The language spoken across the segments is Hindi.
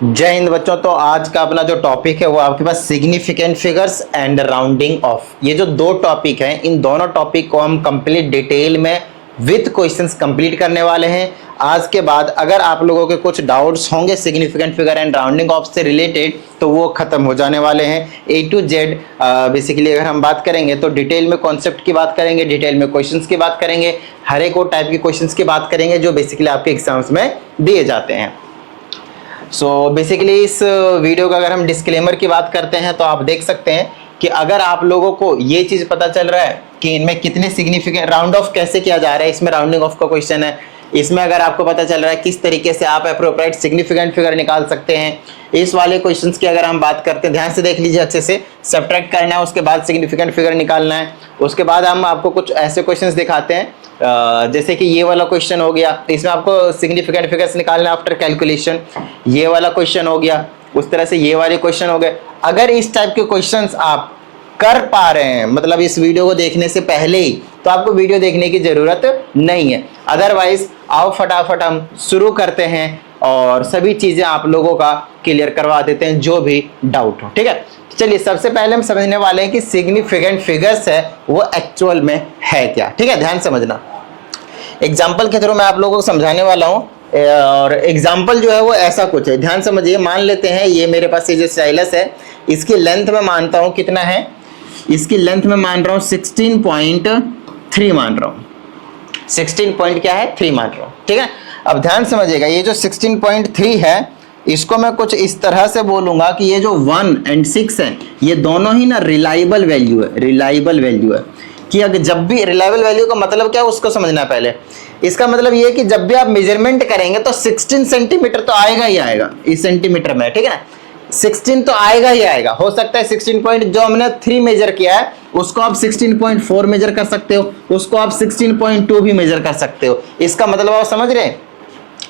जय हिंद बच्चों। तो आज का अपना जो टॉपिक है वो आपके पास significant figures and rounding off. ये जो दो टॉपिक हैं, इन दोनों टॉपिक को हम कंप्लीट डिटेल में विद क्वेश्चंस कंप्लीट करने वाले हैं। आज के बाद अगर आप लोगों के कुछ डाउट्स होंगे significant figure and rounding of से रिलेटेड तो वो खत्म हो जाने वाले हैं। ए टू जेड बेसिकली अगर हम बात करेंगे तो डिटेल में कॉन्सेप्ट की बात करेंगे, डिटेल में क्वेश्चंस की बात करेंगे, हर एक और टाइप के क्वेश्चंस की बात करेंगे जो बेसिकली आपके एग्जाम्स में दिए जाते हैं। बेसिकली इस वीडियो का अगर हम डिस्क्लेमर की बात करते हैं तो आप देख सकते हैं कि अगर आप लोगों को ये चीज पता चल रहा है कि इनमें कितने सिग्निफिकेंट राउंड ऑफ कैसे किया जा रहा है, इसमें राउंडिंग ऑफ का क्वेश्चन है, इसमें अगर आपको पता चल रहा है किस तरीके से आप अप्रोप्रिएट सिग्निफिकेंट फिगर निकाल सकते हैं, इस वाले क्वेश्चंस की अगर हम बात करते हैं, ध्यान से देख लीजिए अच्छे से। सब्ट्रैक्ट करना है, उसके बाद सिग्निफिकेंट फिगर निकालना है, उसके बाद हम आपको कुछ ऐसे क्वेश्चंस दिखाते हैं जैसे कि ये वाला क्वेश्चन हो गया, इसमें आपको सिग्निफिकेंट फिगर्स निकालना आफ्टर कैलकुलेशन। ये वाला क्वेश्चन हो गया, उस तरह से ये वाले क्वेश्चन हो गए। अगर इस टाइप के क्वेश्चंस आप कर पा रहे हैं, मतलब इस वीडियो को देखने से पहले ही, तो आपको वीडियो देखने की जरूरत नहीं है। अदरवाइज आओ फटाफट हम शुरू करते हैं और सभी चीजें आप लोगों का क्लियर करवा देते हैं जो भी डाउट हो। ठीक है, चलिए सबसे पहले हम समझने वाले हैं कि सिग्निफिकेंट फिगर्स है वो एक्चुअल में है क्या। ठीक है, ध्यान समझना। एग्जाम्पल के थ्रू मैं आप लोगों को समझाने वाला हूँ और एग्जाम्पल जो है वो ऐसा कुछ है, ध्यान समझिए। मान लेते हैं ये मेरे पास ये जो स्टाइलस है, इसकी लेंथ में मानता हूँ कितना है, इसकी लेंथ में मान रहा हूँ 16.3 मान रहा हूँ। 16 पॉइंट क्या है 3 मान रहा हूँ। ठीक है, अब ध्यान समझिएगा, ये जो 16.3 है इसको मैं कुछ इस तरह से बोलूंगा कि ये जो 1 और 6 है ये दोनों ही ना रिलायबल वैल्यू है। रिलायबल वैल्यू है कि अगर जब भी रिलायबल वैल्यू का मतलब क्या है उसको समझना पहले। इसका मतलब ये है कि जब भी आप मेजरमेंट करेंगे तो 16 सेंटीमीटर तो आएगा ही आएगा इस सेंटीमीटर में। ठीक है ना, 16 तो आएगा ही आएगा। हो सकता है 16 पॉइंट जो हमने 3 मेजर किया है उसको आप 16.4 मेजर कर सकते हो, उसको आप 16.2 भी मेजर कर सकते हो। इसका मतलब आप समझ रहे हैं,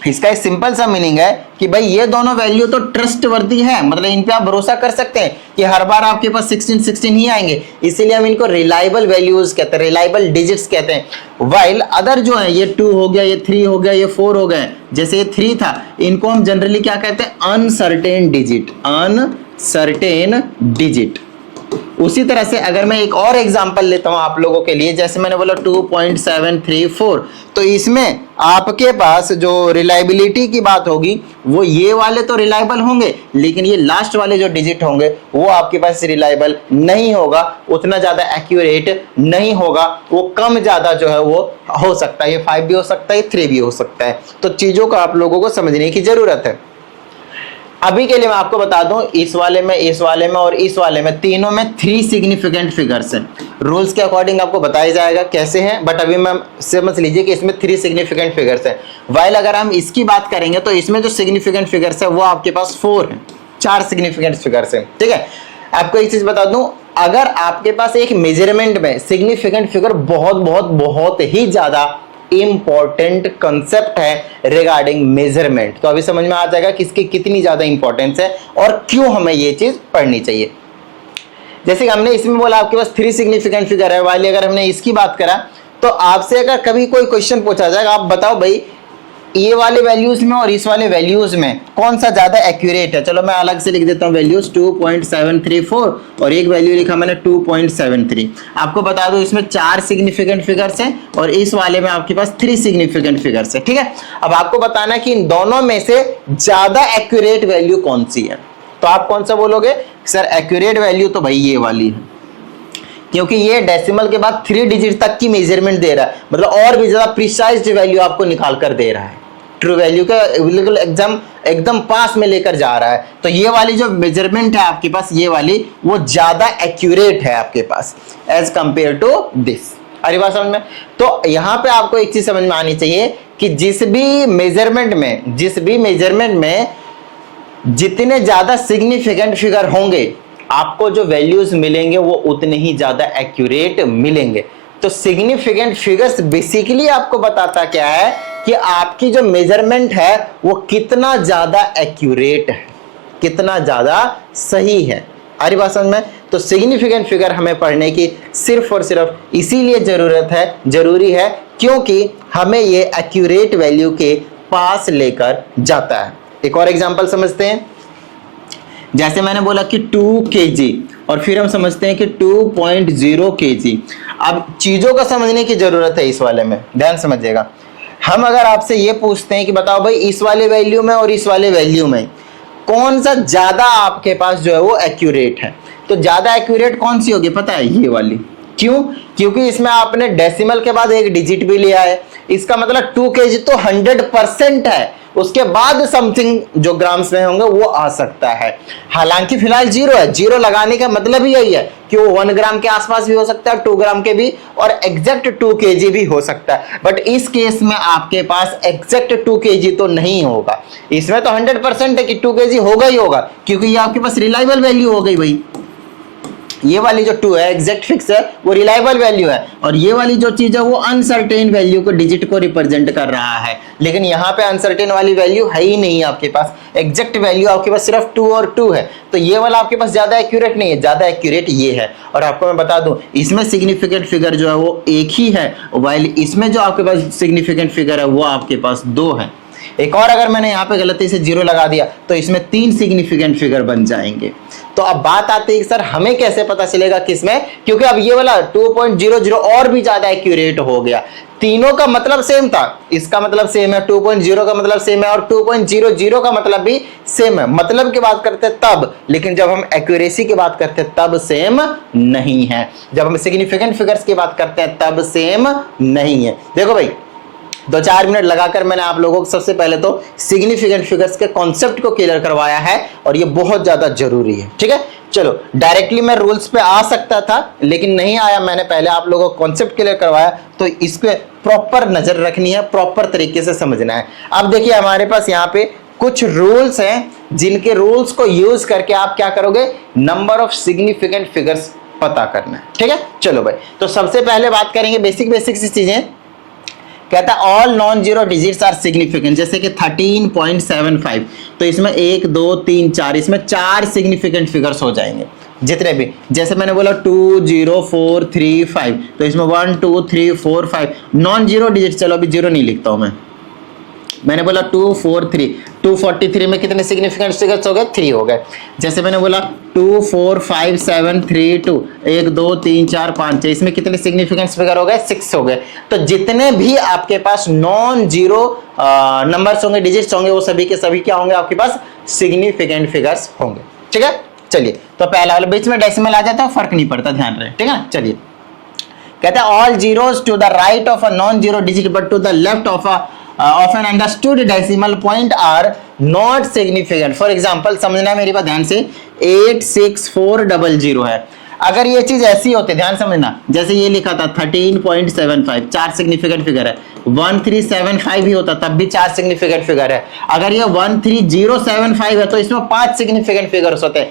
इसका एक सिंपल सा मीनिंग है कि भाई ये दोनों वैल्यू तो ट्रस्ट वर्दी है, मतलब इन पे आप भरोसा कर सकते हैं कि हर बार आपके पास 16 ही आएंगे, इसीलिए हम इनको रिलायबल वैल्यूज कहते हैं, रिलायबल डिजिट्स कहते हैं। वाइल अदर जो है ये 2 हो गया, ये 3 हो गया, ये 4 हो गए, जैसे ये 3 था, इनको हम जनरली क्या कहते हैं, अनसर्टेन डिजिट। Uncertain digit. उसी तरह से अगर मैं एक और एग्जांपल लेता हूं आप लोगों के लिए, जैसे मैंने बोला 2.734, तो इसमें आपके पास जो रिलायबिलिटी की बात होगी वो ये वाले तो रिलायबल होंगे, लेकिन ये लास्ट वाले जो डिजिट होंगे वो आपके पास रिलायबल नहीं होगा, उतना ज्यादा एक्यूरेट नहीं होगा, वो कम ज्यादा जो है वो हो सकता है। ये 5 भी हो सकता है, 3 भी हो सकता है। तो चीजों को आप लोगों को समझने की जरूरत है। अभी के लिए मैं आपको बता दूं, इस वाले में, इस वाले में और इस वाले में, तीनों में 3 सिग्निफिकेंट फिगर्स हैं। रूल्स के अकॉर्डिंग आपको बताया जाएगा कैसे हैं, बट अभी मैं समझ लीजिए कि इसमें 3 सिग्निफिकेंट फिगर्स हैं। वाइल अगर हम इसकी बात करेंगे तो इसमें जो सिग्निफिकेंट फिगर्स है वो आपके पास 4 हैं, 4 सिग्निफिकेंट फिगर्स हैं। ठीक है, आपको एक चीज बता दूं, अगर आपके पास एक मेजरमेंट में सिग्निफिकेंट फिगर बहुत ही ज्यादा इंपॉर्टेंट कंसेप्ट है रिगार्डिंग मेजरमेंट, तो अभी समझ में आ जाएगा कि इसकी कितनी ज्यादा इंपॉर्टेंस है और क्यों हमें ये चीज पढ़नी चाहिए। जैसे कि हमने इसमें बोला आपके पास 3 सिग्निफिकेंट फिगर है, वाली अगर हमने इसकी बात करा तो आपसे अगर कभी कोई क्वेश्चन पूछा जाएगा, आप बताओ भाई ये वाले वैल्यूज में और इस वाले वैल्यूज में कौन सा ज्यादा एक्यूरेट है। चलो मैं अलग से लिख देता हूं वैल्यूज, 2.734 और एक वैल्यू लिखा मैंने 2.73। आपको बता दो इसमें 4 सिग्निफिकेंट फिगर्स हैं और इस वाले में आपके पास 3 सिग्निफिकेंट फिगर्स है। ठीक है, अब आपको बताना है कि इन दोनों में से ज्यादा एक्यूरेट वैल्यू कौन सी है। तो आप कौन सा बोलोगे, सर एक्यूरेट वैल्यू तो भाई ये वाली है, क्योंकि ये डेसिमल के बाद 3 डिजिट तक की मेजरमेंट दे रहा है, मतलब और भी ज्यादा प्रिसाइज वैल्यू आपको निकाल कर दे रहा है, ट्रू वैल्यू का बिल्कुल एकदम पास में लेकर जा रहा है। तो ये वाली जो मेजरमेंट है आपके पास, ये वाली वो ज्यादा एक्यूरेट है आपके पास एज कंपेयर टू दिस। अरे बात समझ में। तो यहाँ पे आपको एक चीज समझ में आनी चाहिए कि जिस भी मेजरमेंट में जितने ज्यादा सिग्निफिकेंट फिगर होंगे आपको जो वैल्यूज मिलेंगे वो उतने ही ज्यादा एक्यूरेट मिलेंगे। तो सिग्निफिकेंट फिगर्स बेसिकली आपको बताता क्या है कि आपकी जो मेजरमेंट है वो कितना ज्यादा एक्यूरेट है, कितना ज्यादा सही है। आ रही बात समझ में। तो सिग्निफिकेंट फिगर हमें पढ़ने की सिर्फ और सिर्फ इसीलिए जरूरी है क्योंकि हमें ये एक्यूरेट वैल्यू के पास लेकर जाता है। एक और एग्जांपल समझते हैं। जैसे मैंने बोला कि 2 kg और फिर हम समझते हैं कि 2.0 kg। अब चीजों को समझने की जरूरत है इस वाले में, ध्यान समझिएगा। हम अगर आपसे ये पूछते हैं कि बताओ भाई इस वाले वैल्यू में और इस वाले वैल्यू में कौन सा ज्यादा आपके पास जो है वो एक्यूरेट है, तो ज्यादा एक्यूरेट कौन सी होगी पता है? ये वाली। क्यों? क्योंकि इसमें आपने डेसिमल के बाद एक डिजिट भी लिया है, इसका मतलब 2 kg तो 100% है, उसके बाद समथिंग जो ग्राम्स में होंगे वो आ सकता है। हालांकि फिलहाल 0 है, 0 लगाने का मतलब ही यही है कि वो 1 ग्राम के आसपास भी हो सकता है, 2 ग्राम के भी, और एग्जैक्ट 2 kg भी हो सकता है। बट इस केस में आपके पास एग्जैक्ट 2 kg तो नहीं होगा, इसमें तो 100% है कि 2 kg होगा ही होगा, क्योंकि ये आपके पास रिलायबल वैल्यू हो गई भाई। ये वाली जो 2 है एग्जैक्ट फिक्स है, वो रिलायबल वैल्यू है, और ये वाली जो चीज है वो अनसर्टेन वैल्यू को, डिजिट को रिप्रेजेंट कर रहा है। लेकिन यहाँ पे अनसर्टेन वाली वैल्यू है ही नहीं आपके पास, एग्जैक्ट वैल्यू आपके पास सिर्फ 2 और 2 है, तो ये वाला आपके पास ज्यादा एक्यूरेट नहीं है, ज्यादा एक्यूरेट ये है। और आपको मैं बता दूं इसमें सिग्निफिकेंट फिगर जो है वो एक ही है, वाइल इसमें जो आपके पास सिग्निफिकेंट फिगर है वो आपके पास 2 है। एक और अगर मैंने यहाँ पे गलती से 0 लगा दिया तो इसमें 3 सिग्निफिकेंट फिगर बन जाएंगे। तो अब बात आती है सर हमें कैसे पता चलेगा किसमें, क्योंकि अब ये वाला 2.00 और भी ज्यादा एक्यूरेट हो गया। तीनों का मतलब सेम था, इसका मतलब सेम है, 2.0 का मतलब सेम है और 2.00 का मतलब भी सेम है। मतलब की बात करते तब, लेकिन जब हम एक्यूरेसी की बात करते हैं तब सेम नहीं है, जब हम सिग्निफिकेंट फिगर्स की बात करते हैं तब सेम नहीं है। देखो भाई 2-4 मिनट लगाकर मैंने आप लोगों को सबसे पहले तो सिग्निफिकेंट फिगर्स के कॉन्सेप्ट को क्लियर करवाया है, और ये बहुत ज्यादा जरूरी है। ठीक है, चलो डायरेक्टली मैं रूल्स पे आ सकता था लेकिन नहीं आया, मैंने पहले आप लोगों को कॉन्सेप्ट क्लियर करवाया, तो इस पे प्रॉपर नजर रखनी है, प्रॉपर तरीके से समझना है। अब देखिए हमारे पास यहाँ पे कुछ रूल्स हैं, जिनके रूल्स को यूज करके आप क्या करोगे, नंबर ऑफ सिग्निफिकेंट फिगर्स पता करना है। ठीक है, चलो भाई, तो सबसे पहले बात करेंगे बेसिक सी चीजें। कहता है all non zero digits are significant, जैसे कि 13.75, तो इसमें 1 2 3 4, इसमें 4 सिग्निफिकेंट फिगर्स हो जाएंगे जितने भी। जैसे मैंने बोला 2 0 4 3 5, तो इसमें 1 2 3 4 5 नॉन जीरो डिजिट। चलो अभी 0 नहीं लिखता हूं मैंने बोला 243, 243 में कितने सिग्निफिकेंट फिगर्स हो गए? 3 हो गए। जैसे मैंने बोला 2 4 5 7 3 2, 1 2 3 4 5 6, इसमें कितने सिग्निफिकेंट फिगर हो गए? 6 हो गए। तो जितने भी आपके पास नॉन जीरो नंबर्स होंगे, डिजिट्स होंगे, वो सभी के सभी क्या होंगे? आपके पास सिग्निफिकेंट फिगर्स होंगे। ठीक है, चलिए तो पहला वाला, बीच में डेसिमल आ जाता है फर्क नहीं पड़ता, ध्यान रहे। ठीक है, चलिए कहता है all zeros to the right of a non zero digit but to the left of an understood decimal point are not significant. For example समझना मेरी बात ध्यान से, 86400 है। अगर ये चीज ऐसी होती, ध्यान समझना, जैसे ये लिखा था 13.75, 4 सिग्निफिकेंट फिगर है। 1375 ही होता तब भी 4 सिग्निफिकेंट फिगर है। अगर ये 13075 है तो इसमें 5 सिग्निफिकेंट फिगर्स होते हैं।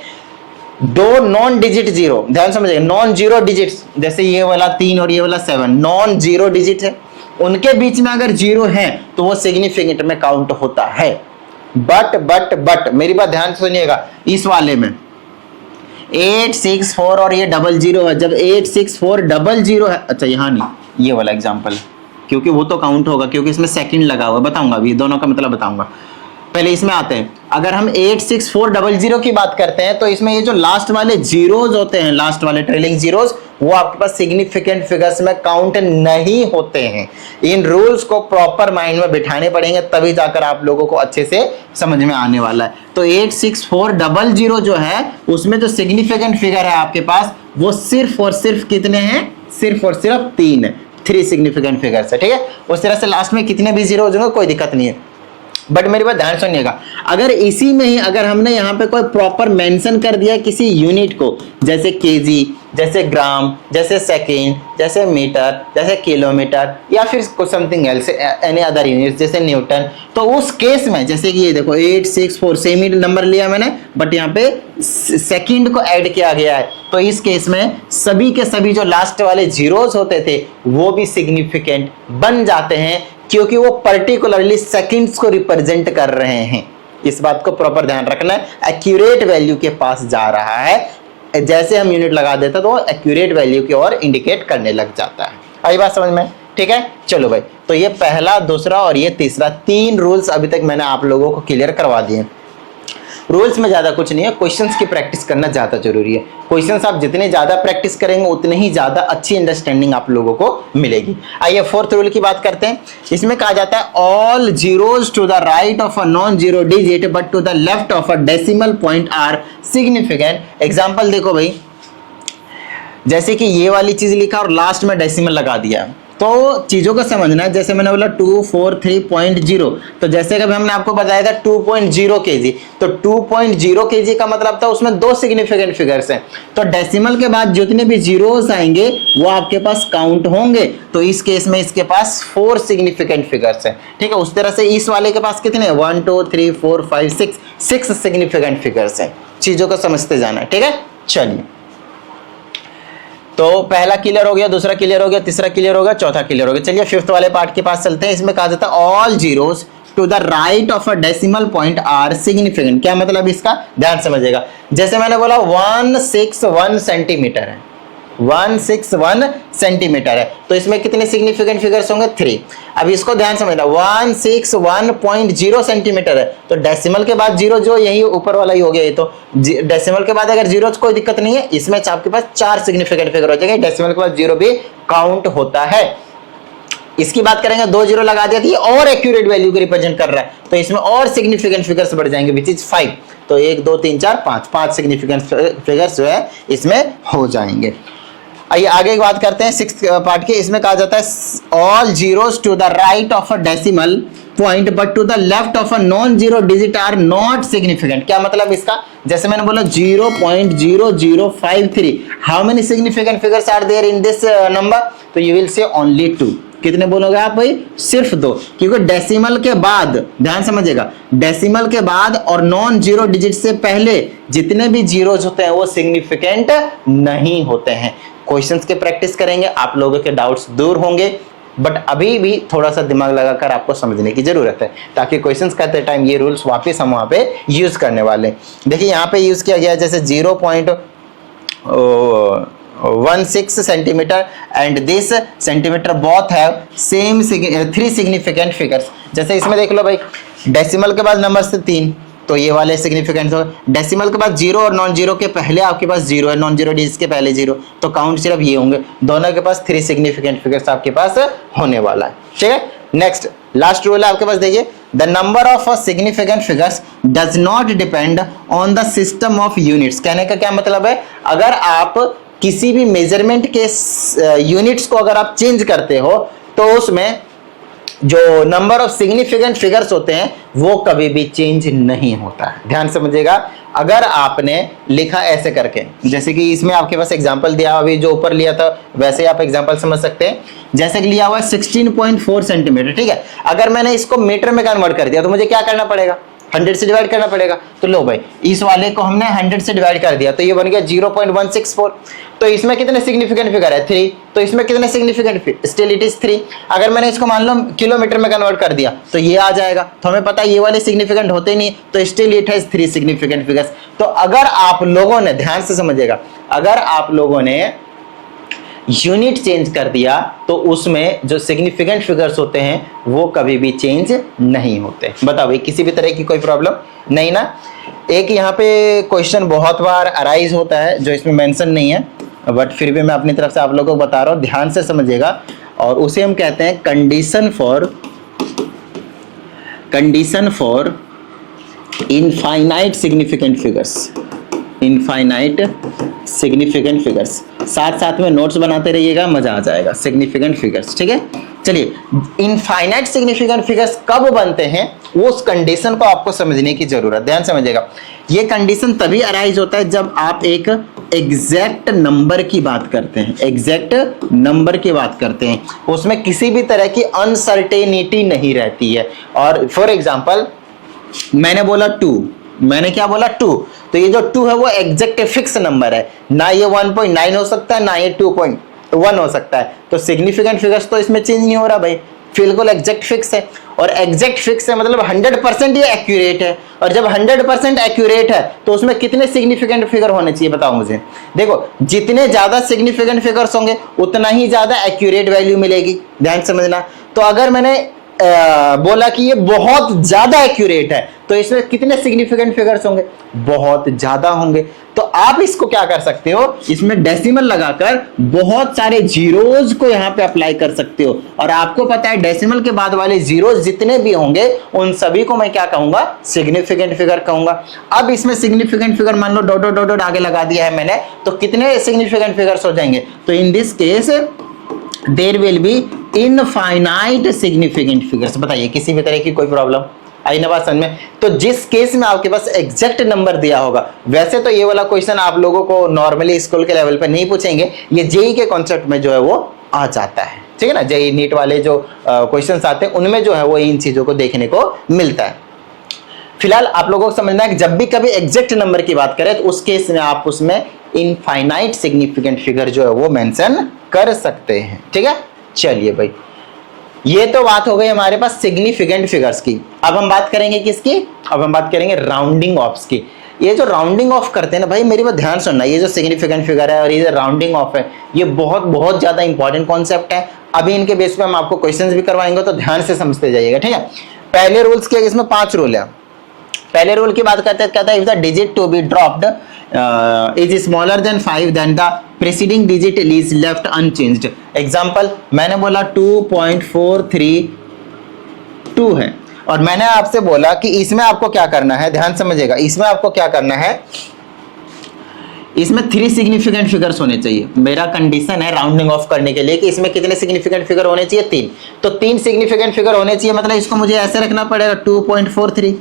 2 नॉन डिजिट जीरो, ध्यान समझिए, नॉन जीरो डिजिट्स, जैसे ये वाला 3 और ये वाला 7 नॉन जीरो डिजिट है, उनके बीच में अगर 0 है तो वो सिग्निफिकेंट में काउंट होता है। बट मेरी बात ध्यान से सुनिएगा, इस वाले में 864 और ये 00 है, जब 86400 है, अच्छा यहाँ नहीं, ये वाला एग्जांपल, क्योंकि वो तो काउंट होगा क्योंकि इसमें सेकंड लगा हुआ, बताऊंगा अभी दोनों का मतलब बताऊंगा। पहले इसमें आते हैं, अगर हम 86400 की बात करते हैं तो इसमें ये जो लास्ट वाले जीरोज होते हैं, लास्ट वाले ट्रेलिंग जीरोज, वो आपके पास सिग्निफिकेंट फिगर्स में काउंट नहीं होते हैं। इन रूल्स को प्रॉपर माइंड में बिठाने पड़ेंगे, तभी जाकर आप लोगों को अच्छे से समझ में आने वाला है। तो 86400 जो है उसमें जो सिग्निफिकेंट फिगर है आपके पास, वो सिर्फ और सिर्फ कितने हैं? सिर्फ और सिर्फ 3 है, 3 सिग्निफिकेंट फिगर्स है। ठीक है, उस तरह से लास्ट में कितने भी जीरो हो जाएंगे कोई दिक्कत नहीं है। बट मेरी बात ध्यान सुनिएगा, अगर इसी में ही अगर हमने यहाँ पे कोई प्रॉपर मेंशन कर दिया किसी यूनिट को, जैसे केजी, जैसे ग्राम, जैसे सेकेंड, जैसे मीटर, जैसे किलोमीटर, या फिर कुछ something else, any other unit जैसे न्यूटन, तो उस केस में जैसे कि ये देखो 864 सेम ही नंबर लिया मैंने, बट यहाँ पे सेकंड को ऐड किया गया है, तो इस केस में सभी के सभी जो लास्ट वाले जीरोस होते थे वो भी सिग्निफिकेंट बन जाते हैं, क्योंकि वो पर्टिकुलरली सेकंड्स को रिप्रेजेंट कर रहे हैं। इस बात को प्रॉपर ध्यान रखना है, एक्यूरेट वैल्यू के पास जा रहा है, जैसे हम यूनिट लगा देते तो वो एक्यूरेट वैल्यू की ओर इंडिकेट करने लग जाता है। आई बात समझ में? ठीक है, चलो भाई, तो ये पहला, दूसरा और ये तीसरा 3 रूल्स अभी तक मैंने आप लोगों को क्लियर करवा दिए। रूल्स में ज़्यादा कुछ नहीं है, क्वेश्चंस की प्रैक्टिस करना ज़्यादा जरूरी है। क्वेश्चंस आप जितने ज़्यादा प्रैक्टिस करेंगे उतने ही ज़्यादा अच्छी अंडरस्टैंडिंग आप लोगों को मिलेगी। आइए फोर्थ रूल की बात करते हैं। इसमें कहा जाता है all zeros to the right of a non zero digit but to the left of a decimal point are significant. Example देखो भाई, जैसे कि ये वाली चीज लिखा और लास्ट में डेसिमल लगा दिया, तो चीजों को समझना है। जैसे मैंने बोला 243.0, तो जैसे कभी हमने आपको बताया था 2.0 kg, तो 2.0 kg का मतलब था उसमें दो सिग्निफिकेंट फिगर्स हैं, तो डेसिमल के बाद जितने भी जीरोस आएंगे वो आपके पास काउंट होंगे। तो इस केस में इसके पास 4 सिग्निफिकेंट फिगर्स हैं, ठीक है। उस तरह से इस वाले के पास कितने 1 2 3 4 5 6 सिग्निफिकेंट फिगर्स हैं। चीजों को समझते जाना है, ठीक है। चलिए, तो पहला क्लियर हो गया, दूसरा क्लियर हो गया, तीसरा क्लियर हो गया, चौथा क्लियर हो गया। चलिए फिफ्थ वाले पार्ट के पास चलते हैं। इसमें कहा जाता है all zeros to the right of a decimal point are significant. क्या मतलब इसका, ध्यान समझिएगा। जैसे मैंने बोला 161 सेंटीमीटर है, 161 सेंटीमीटर है, तो इसमें कितने सिग्निफिकेंट फिगर्स होंगे 3। अब इसको ध्यान समझना, 161.0 सेंटीमीटर है, तो डेसिमल के बाद जीरो जो यही ऊपर वाला ही हो गया, ये तो डेसिमल के बाद अगर जीरो कोई दिक्कत नहीं है, इसमें आपके पास 4 सिग्निफिकेंट फिगर हो जाएंगे। डेसिमल के बाद जीरो भी काउंट होता है। इसकी बात करेंगे, 2 जीरो लगा दिया कि और एक्यूरेट वैल्यू को रिप्रेजेंट कर रहा है, तो इसमें और सिग्निफिकेंट फिगर्स बढ़ जाएंगे, विच इज 5। तो 1 2 3 4 5 सिग्निफिकेंट फिगर्स जो है इसमें हो जाएंगे। आइए आगे की बात करते हैं सिक्स्थ पार्ट के। इसमें कहा जाता है all zeros to the right of a decimal point but to the left of a non zero digit are not significant. क्या मतलब इसका, जैसे मैंने बोला 0.0053, how many significant figures are there in this number, तो यू विल से ओनली 2। कितने बोलोगे आप भाई, सिर्फ 2, क्योंकि डेसिमल के बाद, ध्यान समझिएगा, डेसिमल के बाद और नॉन जीरो डिजिट से पहले जितने भी जीरोज होते हैं वो सिग्निफिकेंट नहीं होते हैं। क्वेश्चंस के प्रैक्टिस करेंगे, आप लोगों के डाउट्स दूर होंगे, बट अभी भी थोड़ा सा दिमाग लगाकर आपको समझने की जरूरत है, ताकि क्वेश्चंस करते टाइम ये रूल्स वापस हम वहां पे यूज करने वाले। देखिए यहाँ पे यूज किया गया है जैसे 0.16 centimetre and this centimetre both have same 3 significant figures. जैसे इसमें देख लो भाई, डेसिमल के बाद नंबर से 3, तो ये वाले सिग्निफिकेंट हो। डेसिमल के बाद 0 और नॉन जीरो के पहले आपके पास 0 है, नॉन जीरो डिजिट के पहले 0, तो काउंट सिर्फ ये होंगे। दोनों के पास 3 सिग्निफिकेंट फिगर्स आपके पास होने वाला है, ठीक है। नेक्स्ट लास्ट रूल है आपके पास, देखिए the number of significant figures does not depend on the system of units. कहने का क्या मतलब है, अगर आप किसी भी मेजरमेंट के यूनिट्स को अगर आप चेंज करते हो तो उसमें जो नंबर ऑफ सिग्निफिकेंट फिगर्स होते हैं वो कभी भी चेंज नहीं होता है। ध्यान समझिएगा, अगर आपने लिखा ऐसे करके, जैसे कि इसमें आपके पास एग्जांपल दिया, अभी जो ऊपर लिया था वैसे ही आप एग्जांपल समझ सकते हैं। जैसे कि लिया हुआ है 16.4 सेंटीमीटर, ठीक है। अगर मैंने इसको मीटर में कन्वर्ट कर दिया तो मुझे क्या करना पड़ेगा, 100 से डिवाइड करना पड़ेगा। तो लो भाई, इस वाले को हमने 100 से डिवाइड कर दिया, तो ये बन गया 0.164। तो इसमें कितने सिग्निफिकेंट फिगर है 3, तो इसमें कितने सिग्निफिकेंट, स्टिल इट इज 3। अगर मैंने इसको मान लो किलोमीटर में कन्वर्ट कर दिया तो ये आ जाएगा, तो हमें पता है ये वाले सिग्निफिकेंट होते नहीं, तो still it has 3 significant figures. तो अगर आप लोगों ने, ध्यान से समझिएगा, अगर आप लोगों ने यूनिट चेंज कर दिया तो उसमें जो सिग्निफिकेंट फिगर्स होते हैं वो कभी भी चेंज नहीं होते। बताओ भाई, किसी भी तरह की कोई प्रॉब्लम नहीं ना। एक यहाँ पे क्वेश्चन बहुत बार अराइज होता है जो इसमें मेंशन नहीं है, बट फिर भी मैं अपनी तरफ से आप लोगों को बता रहा हूँ, ध्यान से समझिएगा, और उसे हम कहते हैं condition for infinite significant figures. Infinite significant figures, साथ साथ में नोट्स बनाते रहिएगा, मजा आ जाएगा। सिग्निफिकेंट फिगर्स, ठीक है। चलिए, इनफाइनाइट सिग्निफिकेंट फिगर्स कब बनते हैं वो उस कंडीशन को आपको समझने की जरूरत, ध्यान समझिएगा। ये कंडीशन तभी अराइज होता है जब आप एक एग्जैक्ट नंबर की बात करते हैं, एग्जैक्ट नंबर की बात करते हैं, उसमें किसी भी तरह की अनसर्टेनिटी नहीं रहती है। और फॉर एग्जाम्पल मैंने बोला 2, मैंने क्या बोला 2, तो ये जो 2 है वो एग्जैक्ट फिक्स नंबर है, ना ये 1.9 हो सकता है, ना ये 2.1 हो सकता है। तो सिग्निफिकेंट फिगर्स तो इसमें चेंज नहीं हो रहा भाई, बिल्कुल एग्जैक्ट फिक्स है। और एग्जैक्ट फिक्स है मतलब 100% ये एक्यूरेट है, और जब 100% एक्यूरेट है तो उसमें कितने सिग्निफिकेंट फिगर होने चाहिए बताओ मुझे। देखो, जितने ज्यादा सिग्निफिकेंट फिगर्स होंगे उतना ही ज्यादा एक्यूरेट वैल्यू मिलेगी, ध्यान समझना। तो अगर मैंने बोला कि ये बहुत ज्यादा एक्यूरेट है, तो इसमें कितने सिग्निफिकेंट फिगर्स होंगे? बहुत ज्यादा होंगे। तो आप इसको क्या कर सकते हो, इसमें डेसिमल लगाकर बहुत सारे जीरोज को यहां पे अप्लाई कर सकते हो, और आपको पता है डेसिमल के बाद वाले जीरोज जितने भी होंगे उन सभी को मैं क्या कहूंगा? सिग्निफिकेंट फिगर कहूंगा। अब इसमें सिग्निफिकेंट फिगर मान लो डॉट डॉट डॉट आगे लगा दिया है मैंने, तो कितने सिग्निफिकेंट फिगर्स हो जाएंगे? तो in this case there will be infinite significant figures. बताइए किसी भी तरह की कोई प्रॉब्लम आई ना बात समझ में? तो जिस केस में आपके पास एग्जैक्ट नंबर दिया होगा, वैसे तो ये वाला क्वेश्चन आप लोगों को नॉर्मली स्कूल के लेवल पे नहीं पूछेंगे, ये जेई के कॉन्सेप्ट में जो है वो आ जाता है, ठीक है ना। जेई नीट वाले जो क्वेश्चंस आते हैं उनमें जो है वो इन चीजों को देखने को मिलता है। फिलहाल आप लोगों को समझना है कि जब भी कभी एग्जैक्ट नंबर की बात करें तो उस केस में आप उसमें इनफाइनाइट सिग्निफिकेंट फिगर जो है वो मेंशन कर सकते हैं, ठीक है। चलिए भाई, ये तो बात हो गई हमारे पास सिग्निफिकेंट फिगर्स की। अब हम बात करेंगे किसकी? अब हम बात करेंगे राउंडिंग ऑफ्स की। ये जो राउंडिंग ऑफ करते हैं ना भाई, मेरी बात ध्यान सुनना, ये जो सिग्निफिकेंट फिगर है और ये जो राउंडिंग ऑफ है, ये बहुत बहुत ज्यादा इंपॉर्टेंट कॉन्सेप्ट है। अभी इनके बेस पे हम आपको क्वेश्चंस भी करवाएंगे, तो ध्यान से समझते जाइएगा, ठीक है। पहले रूल्स के, इसमें 5 रूल है। पहले रूल की बात करते हैं, कहता है if the digit to be dropped is smaller than 5 then the preceding digit is left unchanged. Example, मैंने बोला 2.432 है, और मैंने आपसे बोला कि इसमें आपको क्या करना है, ध्यान समझिएगा, इसमें आपको क्या करना है, इसमें 3 सिग्निफिकेंट फिगर्स होने चाहिए। मेरा कंडीशन है राउंडिंग ऑफ करने के लिए कि इसमें कितने सिग्निफिकेंट फिगर होने चाहिए? 3। तो 3 सिग्निफिकेंट फिगर होने चाहिए, मतलब इसको मुझे ऐसे रखना पड़ेगा 2.43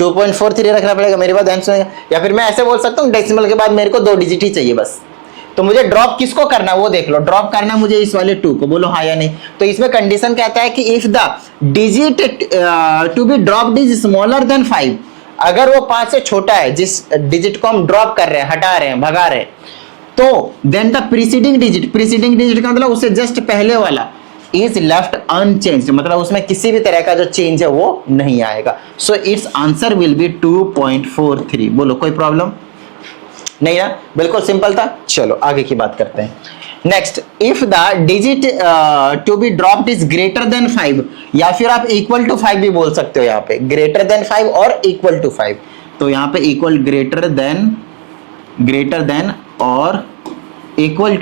रखना पड़ेगा। मेरी बात ध्यान सुनिएगा। या फिर मैं ऐसे बोल सकता हूँ डेसिमल के बाद मेरे को 2 डिजिट ही चाहिए बस। तो मुझे ड्रॉप किसको करना है वो देख लो, ड्रॉप करना मुझे इस वाले 2 को, बोलो हाँ या नहीं। तो इसमें कंडीशन कहता है कि if the digit to be dropped is smaller than 5, अगर वो 5 से छोटा है, जिस डिजिट को हम ड्रॉप कर रहे हैं, हटा रहे हैं, भगा रहे हैं, तो देन द प्रीसीडिंग डिजिट का मतलब उससे जस्ट पहले वाला इज लेफ्ट अनचेंज्ड, मतलब उसमें किसी भी तरह का जो चेंज है वो नहीं आएगा। So it's answer will be 2.43। बोलो कोई प्रॉब्लम नहीं ना? बिल्कुल सिंपल था। चलो आगे की बात करते हैं। Next, if the digit to be dropped is greater than 5, या फिर आप इक्वल टू 5 भी बोल सकते हो, यहाँ पे ग्रेटर देन 5 और इक्वल टू 5। तो यहाँ पे इक्वल, ग्रेटर देन और equal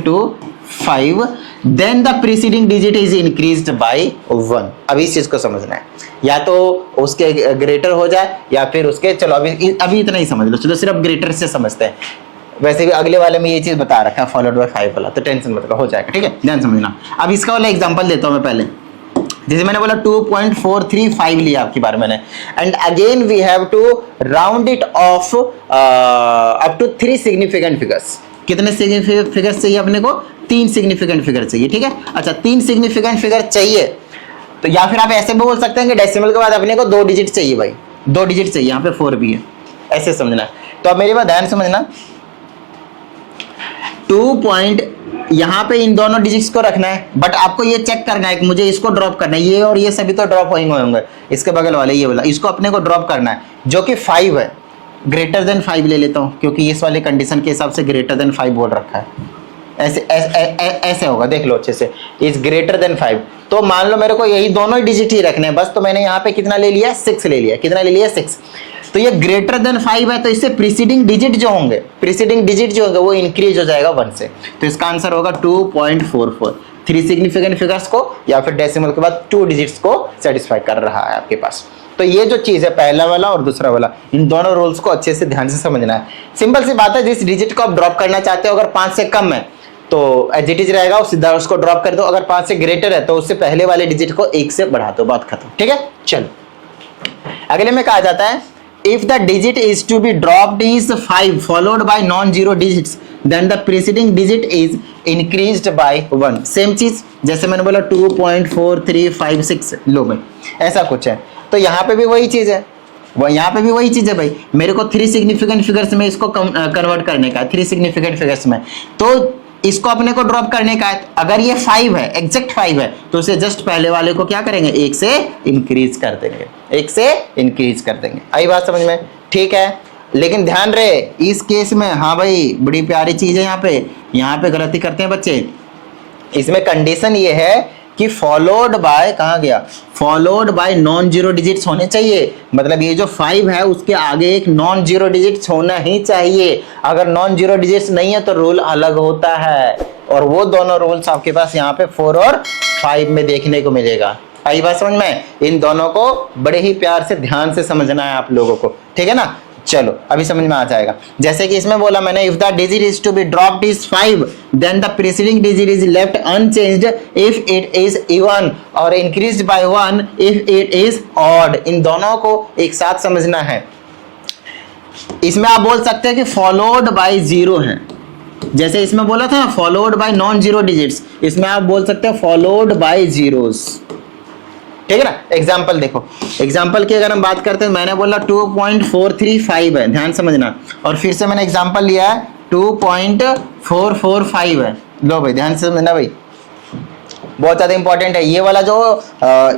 to 5, then the preceding digit is increased by 1। अब इस चीज को समझना है, या तो उसके ग्रेटर हो जाए या फिर उसके, चलो अभी इतना ही समझ लो, चलो सिर्फ ग्रेटर से समझते हैं। वैसे भी अगले वाले में ये चीज बता रखा है फॉलोड बाय 5 वाला, तो टेंशन मत लो, हो जाएगा, ठीक है, ध्यान समझना। अब इसका वाला एग्जांपल देता हूं मैं पहले। जैसे मैंने बोला 2.435 लिया आपकी बार मैंने, and again we have to round it off up to 3 significant figures. कितने सिग्निफिकेंट फिगर्स चाहिए अपने को? 3 सिग्निफिकेंट फिगर चाहिए, ठीक है। अच्छा, 3 सिग्निफिकेंट फिगर चाहिए, तो या फिर आप ऐसे भी बोल सकते हैं कि डेसिमल के बाद अपने को 2 डिजिट चाहिए भाई, 2 डिजिट चाहिए, यहाँ पे 4 भी है, ऐसे समझना। तो अब मेरी बात ध्यान समझना, 2 यहाँ पे इन दोनों डिजिट्स को रखना है, बट आपको ये चेक करना है कि मुझे इसको ड्रॉप करना है, ये और ये सभी तो ड्रॉप होंगे, इसके बगल वाले ये वाला, इसको अपने को ड्रॉप करना है, जो कि 5 है। ग्रेटर देन 5 ले लेता हूँ, क्योंकि इस वाले कंडीशन के हिसाब से ग्रेटर देन 5 बोल रखा है। ऐसे होगा, देख लो अच्छे से, इज ग्रेटर देन 5। तो मान लो मेरे को यही दोनों डिजिट ही रखने हैं बस, तो मैंने यहाँ पे कितना ले लिया? 6 ले लिया। कितना ले लिया? 6। तो ये ग्रेटर देन 5 है, तो इससे प्रीसीडिंग डिजिट जो होंगे वो इंक्रीज हो जाएगा 1 से। तो इसका आंसर होगा 2.44। 3 सिग्निफिकेंट फिगर्स को या फिर डेसिमल के बाद 2 डिजिट्स को सेटिस्फाई कर रहा है आपके पास। तो ये जो चीज है, पहला वाला और दूसरा वाला, इन दोनों रूल्स को अच्छे से ध्यान से समझना है। सिंपल सी बात है, जिस डिजिट को आप ड्रॉप करना चाहते हो, अगर 5 से कम है तो एज इट इज रहेगा, सीधा उसको ड्रॉप कर दो। अगर 5 से ग्रेटर है तो उससे पहले वाले डिजिट को 1 से बढ़ा दो, बात खत्म, ठीक है। चलो अगले में कहा जाता है, if the digit is to be dropped is 5 followed by non zero digits, then the preceding digit is increased by 1। Same चीज जैसे मैंने बोला 2.4356 लो भाई, ऐसा कुछ है। तो यहाँ पे भी वही चीज है, यहाँ पे भी वही चीज है भाई, मेरे को 3 सिग्निफिकेंट फिगर्स में इसको कन्वर्ट करने का है, 3 सिग्निफिकेंट फिगर्स में, तो इसको अपने को ड्रॉप करने का है। अगर ये 5 है, एग्जैक्ट 5 है, तो उसे जस्ट पहले वाले को क्या करेंगे? 1 से इंक्रीज कर देंगे, 1 से इंक्रीज कर देंगे। आई बात समझ में? ठीक है, लेकिन ध्यान रहे इस केस में, हाँ भाई बड़ी प्यारी चीज है, यहाँ पे गलती करते हैं बच्चे। इसमें कंडीशन ये है कि फॉलोड बाय, कहाँ गया, followed by non zero digits होने चाहिए। मतलब ये जो 5 है उसके आगे एक नॉन जीरो डिजिट्स होना ही चाहिए। अगर नॉन जीरो डिजिट्स नहीं है तो रूल अलग होता है, और वो दोनों रूल्स आपके पास यहाँ पे 4 और 5 में देखने को मिलेगा। आई बात समझ में? इन दोनों को बड़े ही प्यार से ध्यान से समझना है आप लोगों को, ठीक है ना। चलो अभी समझ में आ जाएगा। जैसे कि इसमें बोला मैंने, if the digit is to be dropped is 5 then the preceding digit is left unchanged if it is even और increased by 1 if it is odd. इन दोनों को एक साथ समझना है। इसमें आप बोल सकते हैं कि फॉलोड बाय 0 है, जैसे इसमें बोला था followed by non zero digits, इसमें आप बोल सकते हैं फॉलोड बाय जीरोस, ठीक है ना। एग्जाम्पल देखो, एग्जाम्पल की अगर हम बात करते हैं, मैंने बोला 2.435 है, ध्यान समझना, और फिर से मैंने एग्जाम्पल लिया है 2.445 है। लो भाई ध्यान से समझना भाई, बहुत ज्यादा इंपॉर्टेंट है ये वाला जो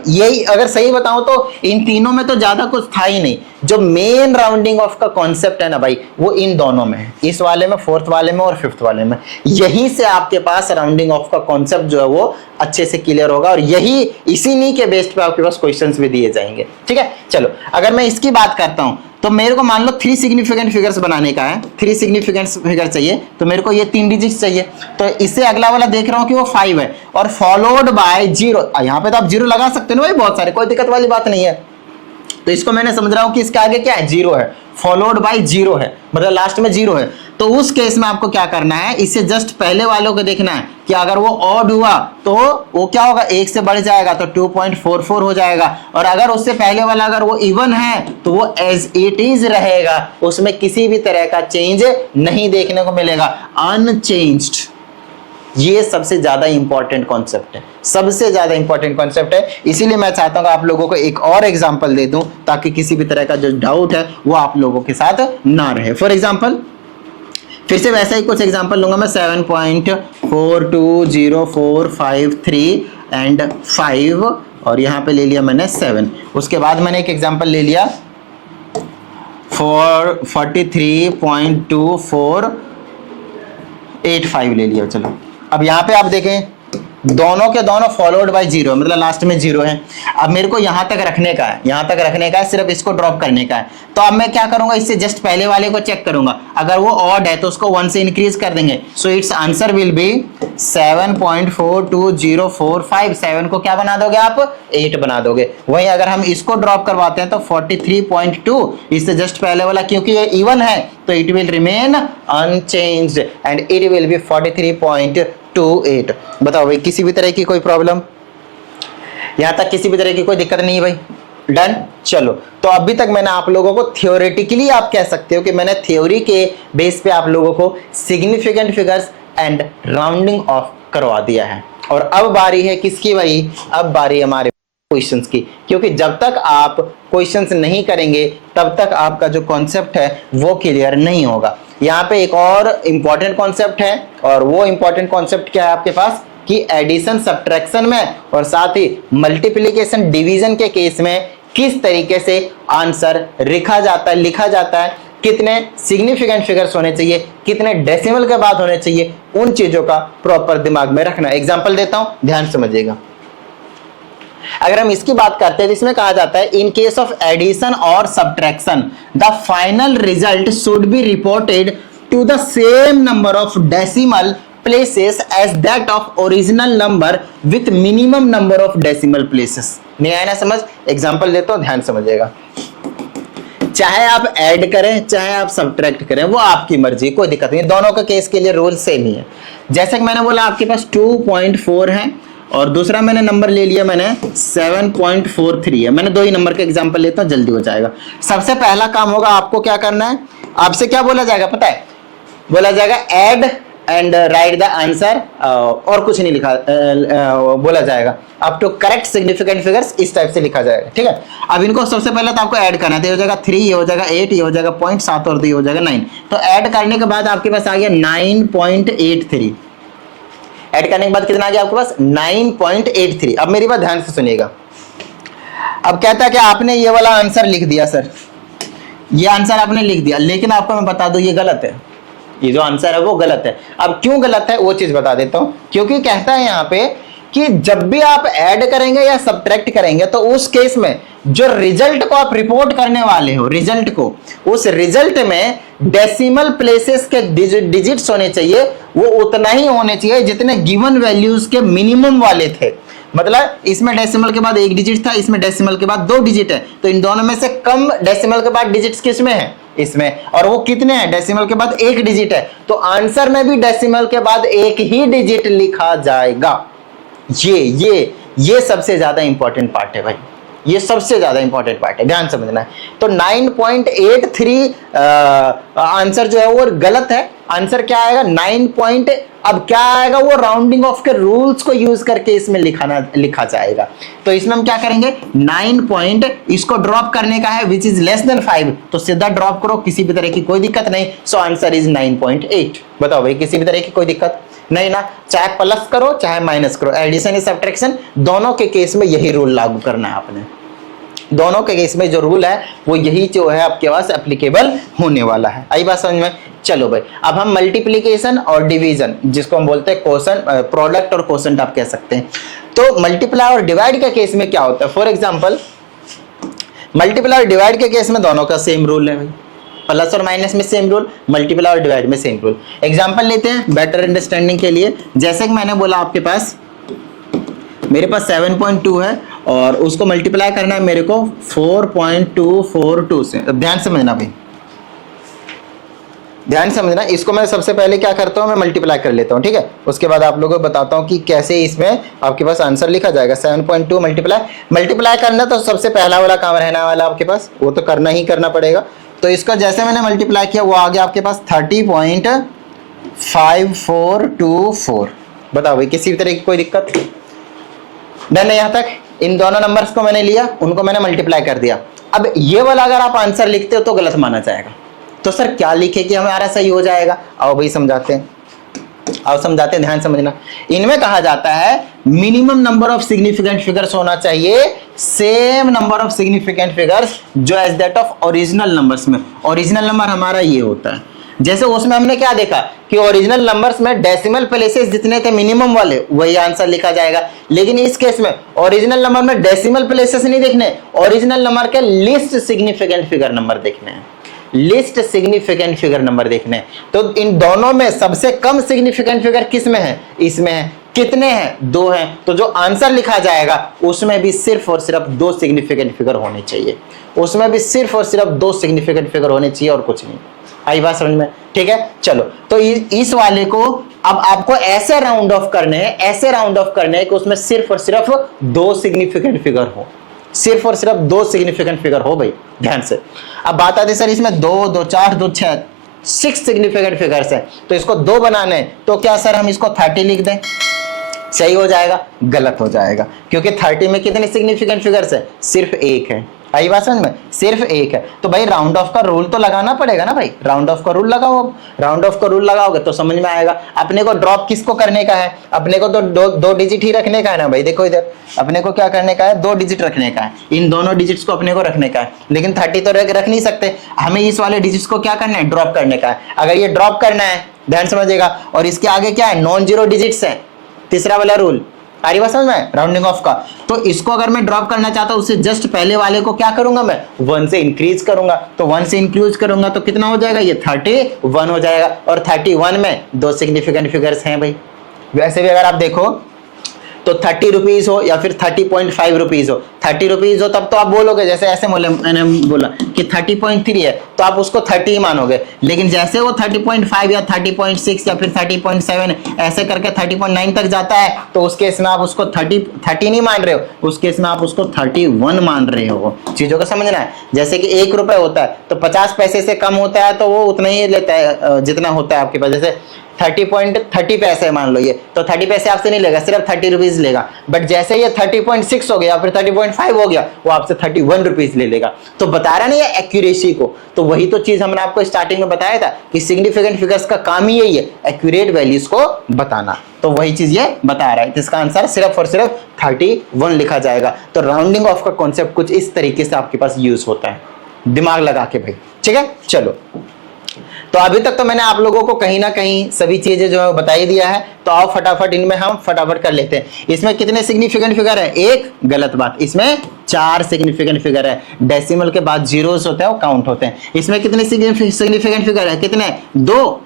यही अगर सही बताऊं तो इन तीनों में तो ज्यादा कुछ था ही नहीं। जो मेन राउंडिंग ऑफ का कॉन्सेप्ट है ना भाई, वो इन दोनों में है, इस वाले में, फोर्थ वाले में और फिफ्थ वाले में। यहीं से आपके पास राउंडिंग ऑफ का कॉन्सेप्ट जो है वो अच्छे से क्लियर होगा, और यही इसी के बेस्ड पे आपके पास क्वेश्चंस भी दिए जाएंगे, ठीक है। चलो अगर मैं इसकी बात करता हूं तो मेरे को मान लो 3 सिग्निफिकेंट फिगर्स बनाने का है, 3 सिग्निफिकेंट फिगर चाहिए, तो मेरे को ये 3 डिजिट्स चाहिए। तो इससे अगला वाला देख रहा हूं कि वो 5 है और फॉलोड बाय 0। यहाँ पे तो आप 0 लगा सकते हो ना भाई, बहुत सारे, कोई दिक्कत वाली बात नहीं है। तो इसको मैंने समझ रहा हूं कि इसके आगे क्या है, 0 है, फॉलोड बाय 0 है, मतलब लास्ट में 0 है। तो उस केस में आपको क्या करना है, इससे जस्ट पहले वालों को देखना है कि अगर वो ऑड हुआ तो वो क्या होगा, 1 से बढ़ जाएगा तो 2.44 हो जाएगा, और अगर उससे पहले वाला अगर वो इवन है तो वो एज इट इज रहेगा, उसमें किसी भी तरह का चेंज नहीं देखने को मिलेगा, अनचेंज्ड। ये सबसे ज्यादा इंपॉर्टेंट कॉन्सेप्ट है, सबसे ज्यादा इंपॉर्टेंट कॉन्सेप्ट है। इसीलिए मैं चाहता हूं कि आप लोगों को एक और एग्जांपल दे दूं ताकि किसी भी तरह का जो डाउट है वो आप लोगों के साथ ना रहे। फॉर एग्जांपल फिर से वैसा ही कुछ एग्जांपल लूंगा मैं, 7.42045 एंड 5, और यहां पे ले लिया मैंने 7। उसके बाद मैंने एक एग्जांपल ले लिया 43.2485 ले लिया। चलो अब यहाँ पे आप देखें दोनों के दोनों फॉलोड बाय 0, मतलब लास्ट में 0 है। अब मेरे को यहां तक रखने का है, यहां तक रखने का है, सिर्फ इसको ड्रॉप करने का है। तो अब मैं क्या करूंगा, इससे जस्ट पहले वाले को चेक करूंगा, अगर वो ऑड है तो उसको 1 से इंक्रीज कर देंगे। So it's answer will be 7.42045। 7 को क्या बना दोगे आप, 8 बना दोगे। वहीं अगर हम इसको ड्रॉप करवाते हैं तो 43.2, इससे जस्ट पहले वाला क्योंकि ये इवन है तो it will remain unchanged and it will B 43.28। बताओ भाई किसी भी तरह की कोई प्रॉब्लम, यहां तक किसी भी तरह की कोई दिक्कत नहीं है भाई, डन। चलो तो अभी तक मैंने आप लोगों को थियोरेटिकली आप कह सकते हो कि मैंने थ्योरी के बेस पे आप लोगों को significant figures and rounding of करवा दिया है। और अब बारी है किसकी भाई, अब बारी हमारे क्वेश्चंस की, क्योंकि जब तक आप क्वेश्चंस नहीं करेंगे तब तक आपका जो कॉन्सेप्ट है वो क्लियर नहीं होगा। यहाँ पे एक और इंपॉर्टेंट कॉन्सेप्ट है, और वो इंपॉर्टेंट कॉन्सेप्ट क्या है आपके पास कि एडिशन सब्ट्रैक्शन में और साथ ही मल्टीप्लिकेशन डिवीजन के केस में किस तरीके से आंसर लिखा जाता है, कितने सिग्निफिकेंट फिगर्स होने चाहिए, कितने डेसिमल के बाद होने चाहिए, उन चीजों का प्रॉपर दिमाग में रखना। एग्जाम्पल देता हूं, ध्यान समझिएगा। अगर हम इसकी बात करते हैं तो इसमें कहा जाता है इन केस ऑफ एडिशन और subtraction the final result should be reported to the same number of decimal places as that of original number with minimum number of decimal places. नहीं आया ना समझ? एग्जांपल देता हूं, ध्यान समझिएगा। चाहे आप ऐड करें चाहे आप सब्ट्रैक्ट करें, वो आपकी मर्जी, कोई दिक्कत नहीं, दोनों का केस के लिए रूल सेम ही है। जैसे कि मैंने बोला आपके पास 2.4 है और दूसरा मैंने नंबर ले लिया मैंने 7.43 है। मैंने 2 ही नंबर के एग्जांपल लेता हूं, जल्दी हो जाएगा। सबसे पहला काम होगा आपको क्या करना है, आपसे क्या बोला जाएगा पता है, बोला जाएगा add and write the answer, और कुछ नहीं लिखा बोला जाएगा, up to correct significant figures, इस टाइप से लिखा जाएगा, ठीक है। अब इनको सबसे पहले तो आपको ऐड करना है, तो ये हो जाएगा 3, ये हो जाएगा 8, ये हो जाएगा 0.7 और 2 हो जाएगा 9। तो ऐड करने के बाद आपके पास आ गया 9.83। ऐड करने के बाद कितना आ गया आपके पास 9.83। अब मेरी बात ध्यान से सुनिएगा। अब कहता है कि आपने ये वाला आंसर लिख दिया सर, ये आंसर आपने लिख दिया, लेकिन आपको मैं बता दूं ये गलत है, ये जो आंसर है वो गलत है। अब क्यों गलत है वो चीज बता देता हूं, क्योंकि कहता है यहाँ पे कि जब भी आप ऐड करेंगे या सब्ट्रैक्ट करेंगे तो उस केस में जो रिजल्ट को आप रिपोर्ट करने वाले हो, रिजल्ट को, उस रिजल्ट में डेसिमल प्लेसेस के डिजिट्स होने चाहिए, वो उतना ही होने चाहिए जितने गिवन वैल्यूज के मिनिमम वाले थे। मतलब इसमें डेसिमल के बाद एक डिजिट था, इसमें डेसिमल के बाद 2 डिजिट है, तो इन दोनों में से कम डेसिमल के बाद डिजिट्स किसमें है, इसमें, और वो कितने हैं, डेसिमल के बाद 1 डिजिट है, तो आंसर में भी डेसिमल के बाद 1 ही डिजिट लिखा जाएगा। ये सबसे ज्यादा इंपॉर्टेंट पार्ट है भाई, ये सबसे ज्यादा इंपॉर्टेंट पार्ट है, ध्यान समझना है। तो 9.83 आंसर जो है वो गलत है। आंसर क्या आएगा 9. अब क्या आएगा, वो राउंडिंग ऑफ के रूल्स को यूज करके इसमें लिखा जाएगा। तो इसमें हम क्या करेंगे, 9 इसको ड्रॉप करने का है विच इज लेस देन 5, तो सीधा ड्रॉप करो, किसी भी तरह की कोई दिक्कत नहीं। So answer is 9.8। बताओ भाई, किसी भी तरह की कोई दिक्कत नहीं ना, चाहे प्लस करो चाहे माइनस करो, एडिशन या सब्ट्रैक्शन, दोनों के केस में यही रूल लागू करना है आपने। दोनों के केस में जो रूल है वो यही जो है आपके पास एप्लीकेबल होने वाला है। आई बात समझ में? चलो भाई, अब हम मल्टीप्लीकेशन और डिवीजन, जिसको हम बोलते हैं क्वोशंट, प्रोडक्ट और क्वोशंट आप कह सकते हैं। तो मल्टीप्लाई और डिवाइड के केस में क्या होता है, फॉर एग्जांपल मल्टीप्लाई और डिवाइड के केस में दोनों का सेम रूल है भाई, प्लस और माइनस में सेम रूल, मल्टीप्लाई और डिवाइड में सेम रूल। एग्जांपल लेते हैं बेटर अंडरस्टैंडिंग के लिए। जैसे कि मैंने बोला आपके पास, मेरे पास 7.2 है और उसको मल्टीप्लाई करना है मेरे को 4.242 से। अब ध्यान समझना भाई, ध्यान समझना। इसको मैं सबसे पहले क्या करता हूं, मैं मल्टीप्लाई कर लेता हूं, ठीक है। उसके बाद आप लोगों को बताता हूं कि कैसे इसमें आपके पास आंसर लिखा जाएगा। 7.2 मल्टीप्लाई करना, तो सबसे पहला वाला काम रहने वाला आपके पास, वो तो करना ही करना पड़ेगा। तो इसका जैसे मैंने मल्टीप्लाई किया वो आ गया आपके पास 30.5424। बताओ भाई, किसी भी तरह की कोई दिक्कत डन है यहां तक? इन दोनों नंबर्स को मैंने लिया, उनको मैंने मल्टीप्लाई कर दिया। अब ये वाला अगर आप आंसर लिखते हो तो गलत माना जाएगा। तो सर क्या लिखे कि हमारा सही हो जाएगा? आओ भाई समझाते हैं, आओ समझाते हैं, ध्यान समझना। इनमें कहा जाता है minimum number of significant figures होना चाहिए same number of significant figures जो as that of original numbers में। ओरिजिनल नंबर हमारा ये होता है, जैसे उसमें हमने क्या देखा कि ओरिजिनल नंबर्स में डेसिमल प्लेसेस जितने थे मिनिमम वाले, वही आंसर लिखा जाएगा। लेकिन इस केस में ओरिजिनल नंबर में डेसिमल प्लेसेस नहीं देखने, ओरिजिनल नंबर के लिस्ट सिग्निफिकेंट फिगर नंबर देखने हैं, लिस्ट सिग्निफिकेंट फिगर नंबर देखने हैं। तो इन दोनों में सबसे कम सिग्निफिकेंट फिगर किस में है? इसमें है। कितने हैं? 2 हैं। तो जो आंसर लिखा जाएगा उसमें भी सिर्फ और सिर्फ 2 सिग्निफिकेंट फिगर होने चाहिए, उसमें भी सिर्फ और सिर्फ 2 सिग्निफिकेंट फिगर होने चाहिए और कुछ नहीं। आई बात समझ में? ठीक है, चलो। तो इस वाले को अब आपको ऐसे राउंड ऑफ करने हैं, ऐसे राउंड ऑफ करने हैं कि उसमें सिर्फ और सिर्फ 2 सिग्निफिकेंट फिगर हो, सिर्फ और सिर्फ 2 सिग्निफिकेंट फिगर हो भाई, ध्यान से। अब बात आती है सर इसमें 2, 2, 4, 2, 6, 6 सिग्निफिकेंट फिगर्स हैं, तो इसको 2 बनाने हैं, तो क्या सर हम इसको 30 लिख दें? सही हो जाएगा? गलत हो जाएगा, क्योंकि 30 में कितने सिग्निफिकेंट फिगर्स है? सिर्फ 1 है। आई बात समझ में? सिर्फ 1 है। तो भाई राउंड ऑफ का रूल तो लगाना पड़ेगा ना भाई, राउंड ऑफ का रूल लगाओ। राउंड ऑफ का रूल लगाओगे तो समझ में आएगा। अपने को ड्रॉप किसको करने का है? अपने को तो 2 डिजिट ही रखने का है ना भाई। देखो इधर, अपने को क्या करने का है? 2 डिजिट रखने का है, इन दोनों डिजिट्स को अपने को रखने का है। लेकिन 30 तो रख नहीं सकते, हमें इस वाले डिजिट्स को क्या करना है? ड्रॉप करने का है। अगर ये ड्रॉप करना है, ध्यान समझिएगा, और इसके आगे क्या है? नॉन जीरो डिजिट्स है, तीसरा वाला रूल। आ रही बात समझ में? राउंडिंग ऑफ का। तो इसको अगर मैं ड्रॉप करना चाहता हूं, उससे जस्ट पहले वाले को क्या करूंगा मैं? 1 से इंक्रीज करूंगा। तो 1 से इंक्रीज करूंगा तो कितना हो जाएगा? ये 31 हो जाएगा। और 31 में 2 सिग्निफिकेंट फिगर्स हैं भाई। वैसे भी अगर आप देखो तो 30 रुपीज हो या फिर 30.5 रुपीज हो, 30 रुपीज हो तब तो आप बोलोगे, जैसे ऐसे मैंने बोला कि 30.3 है तो आप उसको 30 ही मानोगे। लेकिन जैसे वो 30.5 या 30.6 या फिर 30.7 ऐसे करके 30.9 तक जाता है, तो उस केस में आप उसको 30 नहीं मान रहे हो, उस केस में आप उसको 31 मान रहे हो। चीजों को समझना है। जैसे कि 1 रुपए होता है तो 50 पैसे से कम होता है तो वो उतना ही लेता है जितना होता है आपके पास। जैसे 30.30 पैसे मान लो, ये तो 30 पैसे आपसे नहीं लेगा, सिर्फ 30 रुपीज लेगा। बट जैसे ये 30.6 हो गया फिर 30.5 हो गया, वो आपसे 31 रुपीज ले लेगा। तो बता रहा नहीं है एक्यूरेसी को। तो वही तो चीज हमने आपको स्टार्टिंग में बताया था कि सिग्निफिकेंट फिगर्स का काम ही यही है, एक्यूरेट वैल्यूज को बताना। तो वही चीज ये बता रहा है। इसका आंसर सिर्फ और सिर्फ 31 लिखा जाएगा। तो राउंडिंग ऑफ का कॉन्सेप्ट कुछ इस तरीके से आपके पास यूज होता है, दिमाग लगा के भाई। ठीक है, चलो तो अभी तक तो मैंने आप लोगों को कहीं ना कहीं सभी चीजें जो है बता ही दिया है, तो आओ फटाफट इनमें हम फटाफट कर लेते हैं। इसमें कितने सिग्निफिकेंट फिगर है? एक, गलत बात, इसमें 4 सिग्निफिकेंट फिगर है। डेसिमल के बाद जीरोस होते हैं वो काउंट होते हैं। इसमें कितने सिग्निफिकेंट फिगर है? कितने? 2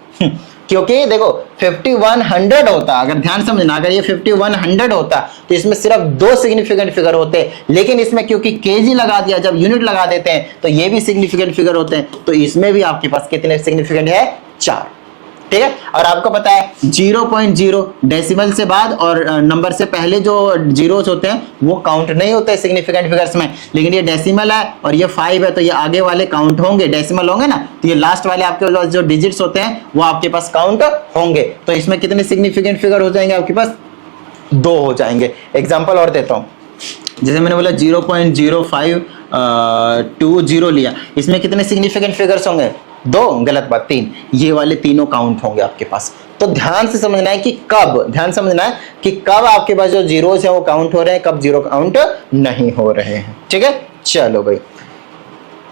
क्योंकि देखो 5100 होता, अगर ध्यान समझना, अगर ये 5100 होता तो इसमें सिर्फ 2 सिग्निफिकेंट फिगर होते, लेकिन इसमें क्योंकि केजी लगा दिया, जब यूनिट लगा देते हैं तो ये भी सिग्निफिकेंट फिगर होते हैं, तो इसमें भी आपके पास कितने सिग्निफिकेंट है? 4। ठीक है। और आपको पता है 0.0 डेसिमल से बाद और नंबर से पहले जो जीरोस होते हैं वो काउंट नहीं होते सिग्निफिकेंट फिगर्स में, लेकिन ये डेसिमल है और ये 5 है तो ये आगे वाले काउंट होंगे, डेसिमल होंगे ना, तो ये लास्ट वाले आपके पास जो डिजिट्स होते हैं वो आपके पास काउंट होंगे। तो इसमें कितने सिग्निफिकेंट फिगर हो जाएंगे आपके पास? 2 हो जाएंगे। एग्जाम्पल और देता हूं, जैसे मैंने बोला 0.0520 लिया, इसमें कितने सिग्निफिकेंट फिगर्स होंगे? 2, गलत बात, 3। ये वाले तीनों काउंट होंगे आपके पास। तो ध्यान से समझना है कि कब, ध्यान समझना है कि कब आपके पास जो जीरोस है वो काउंट हो रहे हैं, कब जीरो काउंट नहीं हो रहे हैं। ठीक है, चलो भाई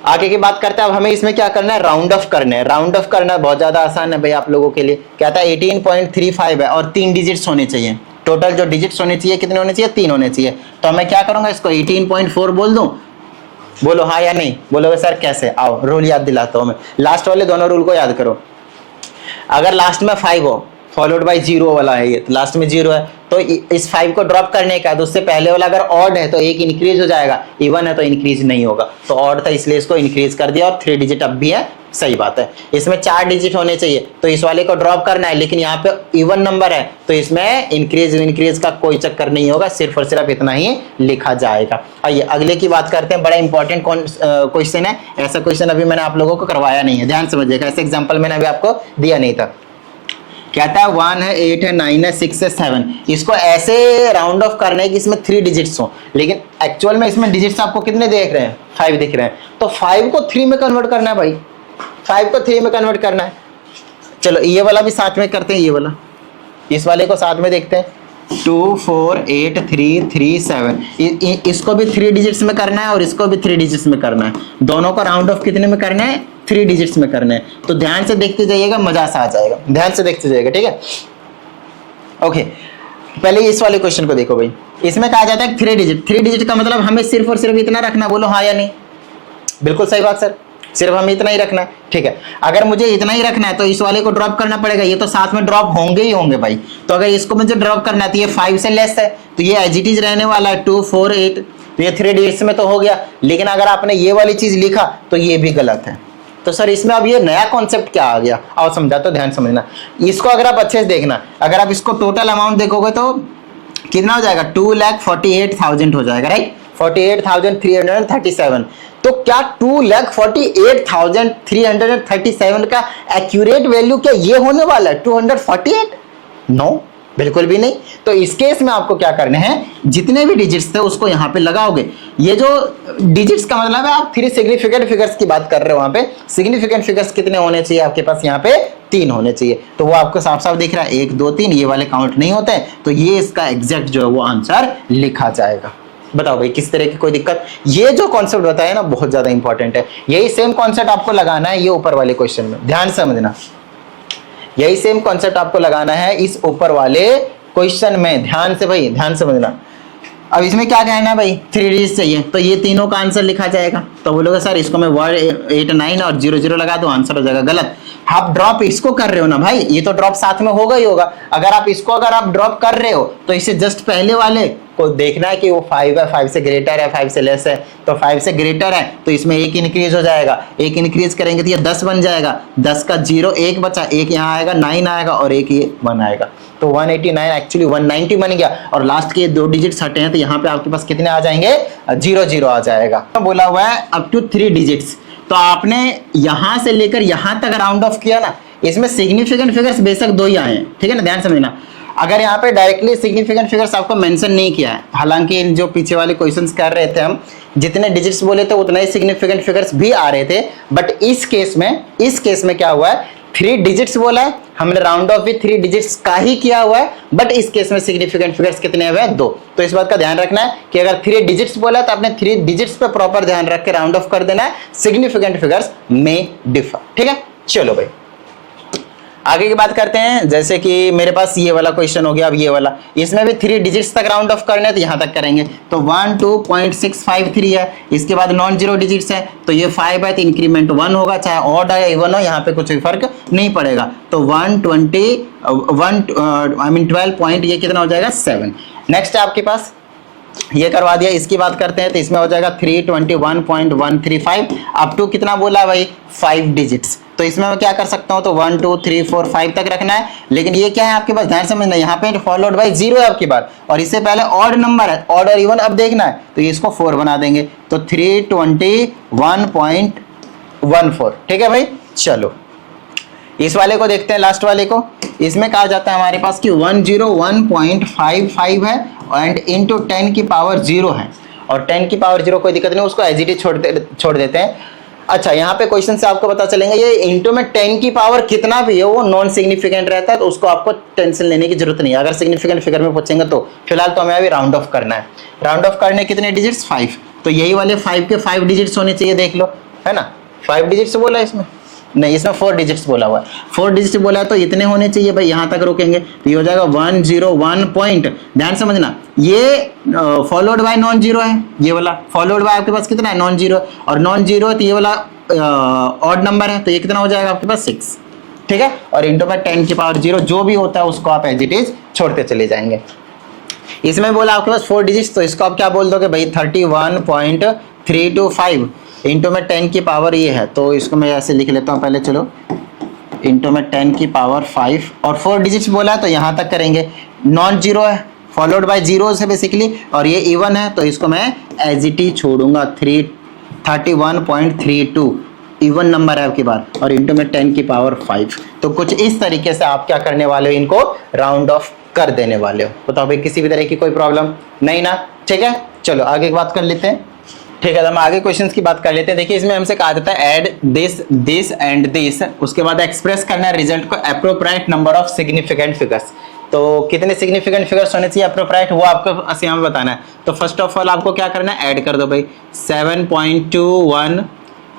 आगे की बात करते हैं। अब हमें इसमें क्या करना है? राउंड ऑफ करना है। राउंड ऑफ करना बहुत ज्यादा आसान है भाई आप लोगों के लिए। कहता है 18.35 है और 3 डिजिट्स होने चाहिए। टोटल जो डिजिट्स होने चाहिए कितने होने चाहिए? 3 होने चाहिए। तो मैं क्या करूंगा, इसको 18.4 बोल दूं? बोलो हाँ या नहीं। बोलोगे सर कैसे? आओ रूल याद दिलाता हूं मैं। लास्ट वाले दोनों रूल को याद करो। अगर लास्ट में 5 हो फॉलोड बाय 0 वाला है, ये तो लास्ट में 0 है, तो इस 5 को ड्रॉप करने का, तो उससे पहले वाला अगर ऑड है तो 1 इंक्रीज हो जाएगा, इवन है तो इंक्रीज नहीं होगा। तो ऑड था इसलिए इसको इंक्रीज कर दिया और 3 डिजिट अब भी है, सही बात है। इसमें 4 डिजिट होने चाहिए तो इस वाले को ड्रॉप करना है, लेकिन यहाँ पे इवन नंबर है तो इसमें इंक्रीज का कोई चक्कर नहीं होगा, सिर्फ और सिर्फ इतना ही लिखा जाएगा। आइए अगले की बात करते हैं। बड़ा इंपॉर्टेंट क्वेश्चन है, ऐसा क्वेश्चन अभी मैंने आप लोगों को करवाया नहीं है, ध्यान समझिएगा। ऐसे एग्जाम्पल मैंने अभी आपको दिया नहीं था। कहता है 1 है, 8 है, 9 है, 6 है, 7। इसको ऐसे राउंड ऑफ करना है कि इसमें 3 डिजिट्स हो, लेकिन एक्चुअल में इसमें डिजिट्स आपको कितने देख रहे हैं? 5 दिख रहे हैं। तो 5 को 3 में कन्वर्ट करना है भाई, 5 को 3 में कन्वर्ट करना है। चलो ये वाला भी साथ में करते हैं, ये वाला, इस वाले को साथ में देखते हैं। 2 4 8 3 3 7, इसको भी 3 डिजिट्स में करना है और इसको भी 3 डिजिट्स में करना है। दोनों को राउंड ऑफ कितने में करना है? 3 डिजिट्स में करना है। तो ध्यान से देखते जाइएगा, मजा सा आ जाएगा, ध्यान से देखते जाइएगा। ठीक है, ओके। पहले इस वाले क्वेश्चन को देखो भाई। इसमें कहा जाता है 3 डिजिट। 3 डिजिट का मतलब हमें सिर्फ और सिर्फ इतना रखना। बोलो हाँ या नहीं। बिल्कुल सही बात सर, सिर्फ हमें इतना ही रखना है। ठीक है, अगर मुझे इतना ही रखना है तो इस वाले को ड्रॉप करना पड़ेगा। ये तो साथ में ड्रॉप होंगे ही होंगे भाई। तो अगर इसको मुझे ड्रॉप करना है तो ये 5 से लेस है, तो ये एज इट इज रहने वाला है 2 4 8, तो ये 3 डिजिट्स में तो हो गया। लेकिन अगर आपने ये वाली चीज लिखा तो ये भी गलत है। तो सर इसमें अब ये नया कॉन्सेप्ट क्या आ गया? आओ समझा, तो ध्यान समझना इसको। अगर आप अच्छे से देखना, अगर आप इसको टोटल अमाउंट देखोगे तो कितना हो जाएगा? 2,48,000 हो जाएगा, राइट? 48,337। तो क्या 2,48,337 का एक्यूरेट वैल्यू क्या ये होने वाला है 248? नो, बिल्कुल भी नहीं। तो इस केस में आपको क्या करना है, जितने भी डिजिट्स थे उसको यहाँ पे लगाओगे। ये जो डिजिट्स का मतलब है, आप 3 सिग्निफिकेंट फिगर्स की बात कर रहे हो। वहां पे सिग्निफिकेंट फिगर्स कितने होने चाहिए आपके पास? यहाँ पे 3 होने चाहिए। तो वो आपको साफ साफ दिख रहा है 1 2 3, ये वाले काउंट नहीं होते हैं, तो ये इसका एग्जैक्ट जो है वो आंसर लिखा जाएगा। बताओ भाई किस तरह की कोई दिक्कत? ये जो कॉन्सेप्ट बताया ना बहुत ज्यादा इंपॉर्टेंट है। यही सेम कॉन्सेप्ट आपको लगाना है ये ऊपर वाले क्वेश्चन में, ध्यान समझना। यही सेम कॉन्सेप्ट आपको लगाना है इस ऊपर वाले क्वेश्चन में, ध्यान से भाई, ध्यान समझना। अब इसमें क्या कहना है भाई? 3 डिजिट चाहिए, तो ये तीनों का आंसर लिखा जाएगा। तो बोलोगे सर इसको मैं 8 9 और 0 0 लगा दूं, आंसर हो जाएगा। गलत। आप ड्रॉप इसको कर रहे हो ना भाई, ये तो ड्रॉप साथ में होगा ही होगा। अगर आप इसको ड्रॉप कर रहे हो तो इससे जस्ट पहले वाले को देखना है कि वो 5 है, 5 से ग्रेटर है, 5 से लेस है। तो 5 से ग्रेटर है तो इसमें 1 इंक्रीज हो जाएगा, 1 इंक्रीज करेंगे तो ये 10 बन जाएगा। 10 का 0 1 बचा, 1 यहाँ आएगा, 9 आएगा और 1 ये 1 आएगा। तो 189 एक्चुअली 190 बन गया। और लास्ट के 2 डिजिट्स हटे हैं तो यहाँ पे आपके पास कितने आ जाएंगे? 0 0 आ जाएगा। तो बोला हुआ है अप टू 3 डिजिट्स। तो आपने यहां से लेकर यहां तक राउंड ऑफ किया ना, इसमें सिग्निफिकेंट फिगर्स बेशक 2 ही आए हैं, ठीक है ना, ध्यान समझना। अगर यहाँ पे डायरेक्टली सिग्निफिकेंट फिगर्स आपको मेंशन नहीं किया है, हालांकि जो पीछे वाले क्वेश्चंस कर रहे थे हम, जितने डिजिट्स बोले थे उतने ही सिग्निफिकेंट फिगर्स भी आ रहे थे। बट इस केस में क्या हुआ है, 3 डिजिट्स बोला है, हमने राउंड ऑफ भी 3 डिजिट्स का ही किया हुआ है। बट इस केस में सिग्निफिकेंट फिगर्स कितने हुए हैं? 2। तो इस बात का ध्यान रखना है कि अगर 3 डिजिट्स बोला है तो आपने 3 डिजिट्स पे प्रॉपर ध्यान रख के राउंड ऑफ कर देना है। सिग्निफिकेंट फिगर्स में डिफर, ठीक है। चलो भाई आगे की बात करते हैं, जैसे कि मेरे पास ये वाला क्वेश्चन हो गया, अब ये वाला, इसमें भी 3 डिजिट्स तक राउंड ऑफ करना है तो यहाँ तक करेंगे, तो 12.653 है, इसके बाद नॉन जीरो डिजिट्स है तो ये 5 है तो इंक्रीमेंट 1 होगा, चाहे ऑड है या इवन हो, यहाँ पे कुछ भी फर्क नहीं पड़ेगा, तो 12 पॉइंट ये कितना हो जाएगा 7। नेक्स्ट है आपके पास, ये करवा दिया, इसकी बात करते हैं तो इसमें हो जाएगा 321.135 अप टू कितना बोला भाई 5 डिजिट्स, तो इसमें मैं क्या कर सकता हूं, तो 1 2 3 4 5 तक रखना है, लेकिन ये क्या है आपके पास ध्यान समझना, यहाँ पे फॉलोड बाय 0 है आपकी बात, और इससे पहले ऑड नंबर है, ऑड और इवन अब देखना है तो इसको 4 बना देंगे, तो 321.14, ठीक है भाई। चलो इस वाले को देखते हैं, लास्ट वाले को, इसमें कहा जाता है हमारे पास कि 101.55 है एंड इंटू 10 की पावर 0 है, और 10 की पावर 0 कोई दिक्कत नहीं, उसको एज इट इज छोड़ देते हैं। अच्छा, यहाँ पे क्वेश्चन से आपको पता चलेगा ये इंटू में 10 की पावर कितना भी है वो नॉन सिग्निफिकेंट रहता है, तो उसको आपको टेंशन लेने की जरूरत नहीं है, अगर सिग्निफिकेंट फिगर में पूछेंगे तो। फिलहाल तो हमें अभी राउंड ऑफ करना है, राउंड ऑफ करने कितने डिजिट्स 5, तो यही वाले 5 के 5 डिजिट्स होने चाहिए, देख लो है ना, 5 डिजिट्स बोला इसमें, नहीं इसमें 4 डिजिट्स बोला हुआ है, 4 डिजिट्स बोला है तो इतने होने चाहिए भाई, यहां तक रुकेंगे तो ये हो जाएगा 101 पॉइंट, ध्यान समझना, ये फॉलोड बाय नॉन जीरो है, ये वाला फॉलोड बाय आपके पास कितना है नॉन जीरो, और नॉन जीरो है तो ये वाला ऑड नंबर है तो ये कितना हो जाएगा आपके पास 6, ठीक है, और इंटू बाय 10 की पावर 0 जो भी होता है उसको आप एज इट इज छोड़ते चले जाएंगे। इसमें बोला आपके पास 4 डिजिट्स, तो इसको आप क्या बोल दोगे भाई 31.325 इंटू में 10 की पावर ये है, तो इसको मैं ऐसे लिख लेता हूँ पहले, चलो इंटू में 10 की पावर 5, और 4 डिजिट्स बोला है तो यहाँ तक करेंगे, नॉन जीरो है फॉलोड बाय जीरो से बेसिकली, और ये इवन है तो इसको मैं एज इट ही छोड़ूंगा, 31.32 इवन नंबर है आपकी बार, और इंटू में 10 की पावर 5, तो कुछ इस तरीके से आप क्या करने वाले हो, इनको राउंड ऑफ कर देने वाले हो। बताओ भाई किसी भी तरह की कोई प्रॉब्लम नहीं ना, ठीक है। चलो आगे की बात कर लेते हैं, ठीक है, तो हम आगे क्वेश्चंस की बात कर लेते हैं। देखिए इसमें हमसे कहा जाता है add this this and this, उसके बाद एक्सप्रेस करना है रिजल्ट को appropriate number of significant figures, तो कितने सिग्निफिकेंट फिगर्स होने चाहिए एप्रोप्रिएट वो आपको यहाँ बताना है। तो फर्स्ट ऑफ ऑल आपको क्या करना है, ऐड कर दो भाई 7.21,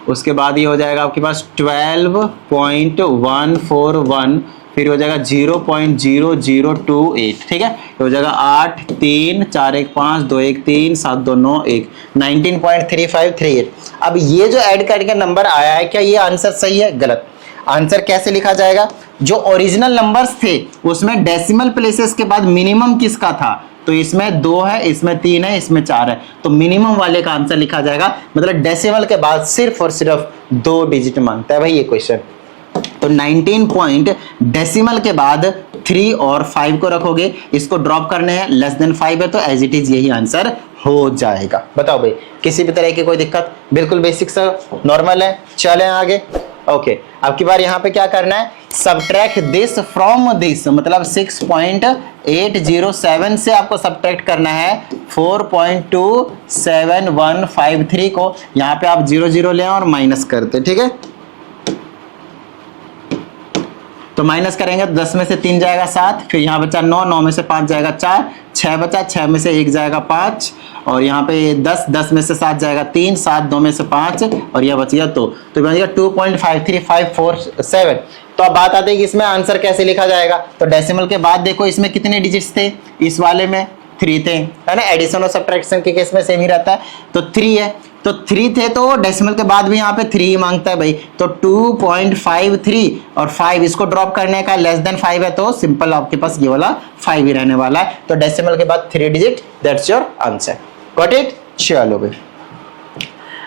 उसके बाद ये हो जाएगा आपके पास 12.141, फिर हो जाएगा 0.0028, ठीक है, हो जाएगा 8 3 4 1 5 2 1 3 7 2 9 1 19.3538। अब ये जो ऐड करके नंबर आया है क्या ये आंसर सही है गलत, आंसर कैसे लिखा जाएगा, जो ओरिजिनल नंबर्स थे उसमें डेसिमल प्लेसेस के बाद मिनिमम किसका था, तो इसमें 2 है, इसमें 3 है, इसमें 4 है, तो मिनिमम वाले का आंसर लिखा जाएगा, मतलब डेसिमल के बाद सिर्फ और सिर्फ 2 डिजिट मांगता है भाई ये क्वेश्चन। तो 19 पॉइंट डेसिमल के बाद 3 और 5 को रखोगे, इसको ड्रॉप करने हैं, लेस देन 5 है तो एज इट इज यही आंसर हो जाएगा। बताओ भाई किसी भी तरह की कोई दिक्कत, बिल्कुल बेसिक सा नॉर्मल है। चलें आगे, ओके अब की बार यहाँ पे क्या करना है, सब्ट्रैक्ट दिस फ्रॉम दिस, मतलब 6.807 से आपको सब्ट्रैक्ट करना है 4.27153 को, यहाँ पे आप 0 0 लें और माइनस करते, ठीक है, तो माइनस करेंगे तो 10 में से 3 जाएगा 7, फिर यहाँ बचा 9, 9 में से 5 जाएगा 4, 6 बचा, 6 में से 1 जाएगा 5, और यहाँ पे 10, 10 में से 7 जाएगा 3, 7 2 में से 5, और यह बच गया तो बच गया 2.53547। तो अब बात आती है कि इसमें आंसर कैसे लिखा जाएगा, तो डेसिमल के बाद देखो इसमें कितने डिजिट्स थे, इस वाले में 3 थे, है ना, एडिशन और सब्ट्रैक्शन के केस में सेम ही रहता है, तो 3 है, तो 3 थे तो डेसिमल के बाद भी यहाँ पे 3 ही मांगता है भाई, तो 2.53 और 5 इसको ड्रॉप करने का, लेस देन 5 है तो सिंपल आपके पास ये वाला 5 ही रहने वाला है, तो डेसिमल के बाद 3 digit, that's your answer, got it. चलो भाई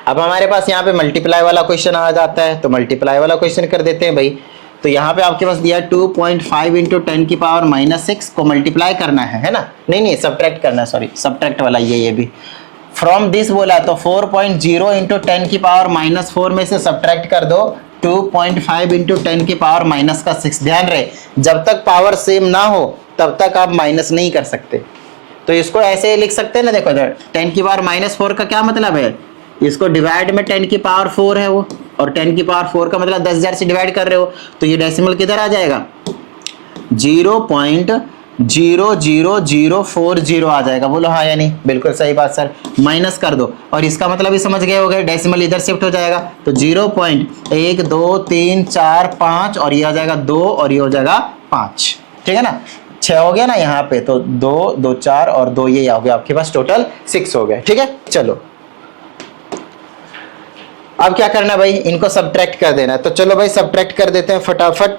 अब हमारे पास यहाँ पे मल्टीप्लाई वाला क्वेश्चन आ जाता है, तो मल्टीप्लाई वाला क्वेश्चन कर देते हैं भाई। तो यहाँ पे आपके पास दिया 2.5 इंटू 10 की पावर -6 को मल्टीप्लाई करना है ना, नहीं सब्ट्रैक्ट करना है, सॉरी सब्ट्रैक्ट वाला ये भी फ्रॉम दिस बोला, तो 4.0 इंटू 10 की पावर -4 में से सब्ट्रैक्ट कर दो 2.5 इंटू 10 की पावर -6। ध्यान रहे जब तक पावर सेम ना हो तब तक आप माइनस नहीं कर सकते, तो इसको ऐसे ही लिख सकते हैं ना, देखो 10 की पावर -4 का क्या मतलब है, इसको डिवाइड में 10 की पावर 4 है वो, और 10 की पावर 4 का मतलब 10,000 से डिवाइड कर रहे हो, तो ये डेसिमल किधर आ जाएगा 0.00 0.0040 आ जाएगा। बोलो हाँ या नहीं? बिल्कुल सही बात सर। माइनस कर दो और इसका मतलब ही समझ गए होगे, डेसिमल इधर शिफ्ट हो जाएगा तो 0.1 2 3 4 5 और ये आ जाएगा 2 और ये हो जाएगा 5। ठीक है ना, 6 हो गया ना यहाँ पे, तो 2 2 4 और 2 ये हो गया आपके पास, टोटल 6 हो गया। ठीक है, चलो अब क्या करना है भाई, इनको सब्ट्रैक्ट कर देना है। तो चलो भाई सब्ट्रैक्ट कर देते हैं फटाफट।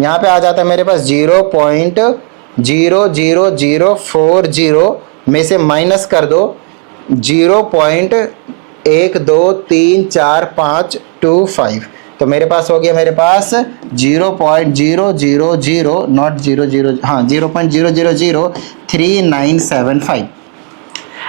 यहां पे आ जाता है मेरे पास 0.00040 में से माइनस कर दो 0.1234525, तो मेरे पास हो गया, मेरे पास 0.000 नॉट 00, हाँ 0.0003975।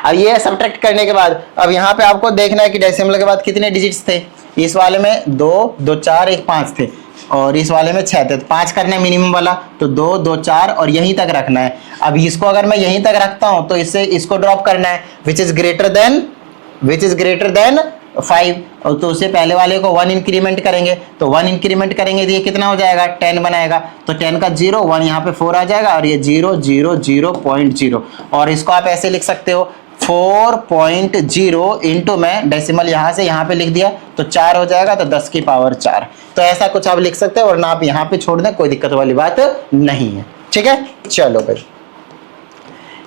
अब ये सब्ट्रैक्ट करने के बाद अब यहाँ पे आपको देखना है कि डेसिमल के बाद कितने डिजिट्स थे। इस वाले में 2 2 4 1 5 थे और इस वाले में 6 थे, तो 5 करना है मिनिमम वाला, तो 2 2 4 और यहीं तक रखना है। अब इसको अगर मैं यहीं तक रखता हूं तो इससे इसको ड्रॉप करना है, विच इज ग्रेटर देन 5, और तो उससे पहले वाले को 1 इंक्रीमेंट करेंगे, तो 1 इंक्रीमेंट करेंगे तो ये कितना हो जाएगा, 10 बनाएगा, तो 10 का 0 1 यहाँ पे 4 आ जाएगा और ये 0.0 और इसको आप ऐसे लिख सकते हो 4.0 इंटू में डेसिमल यहां से यहां पे लिख दिया तो 4 हो जाएगा, तो 10 की पावर 4। तो ऐसा कुछ आप लिख सकते हो, वरना आप यहां पे छोड़ दें, कोई दिक्कत वाली बात नहीं है। ठीक है, चलो भाई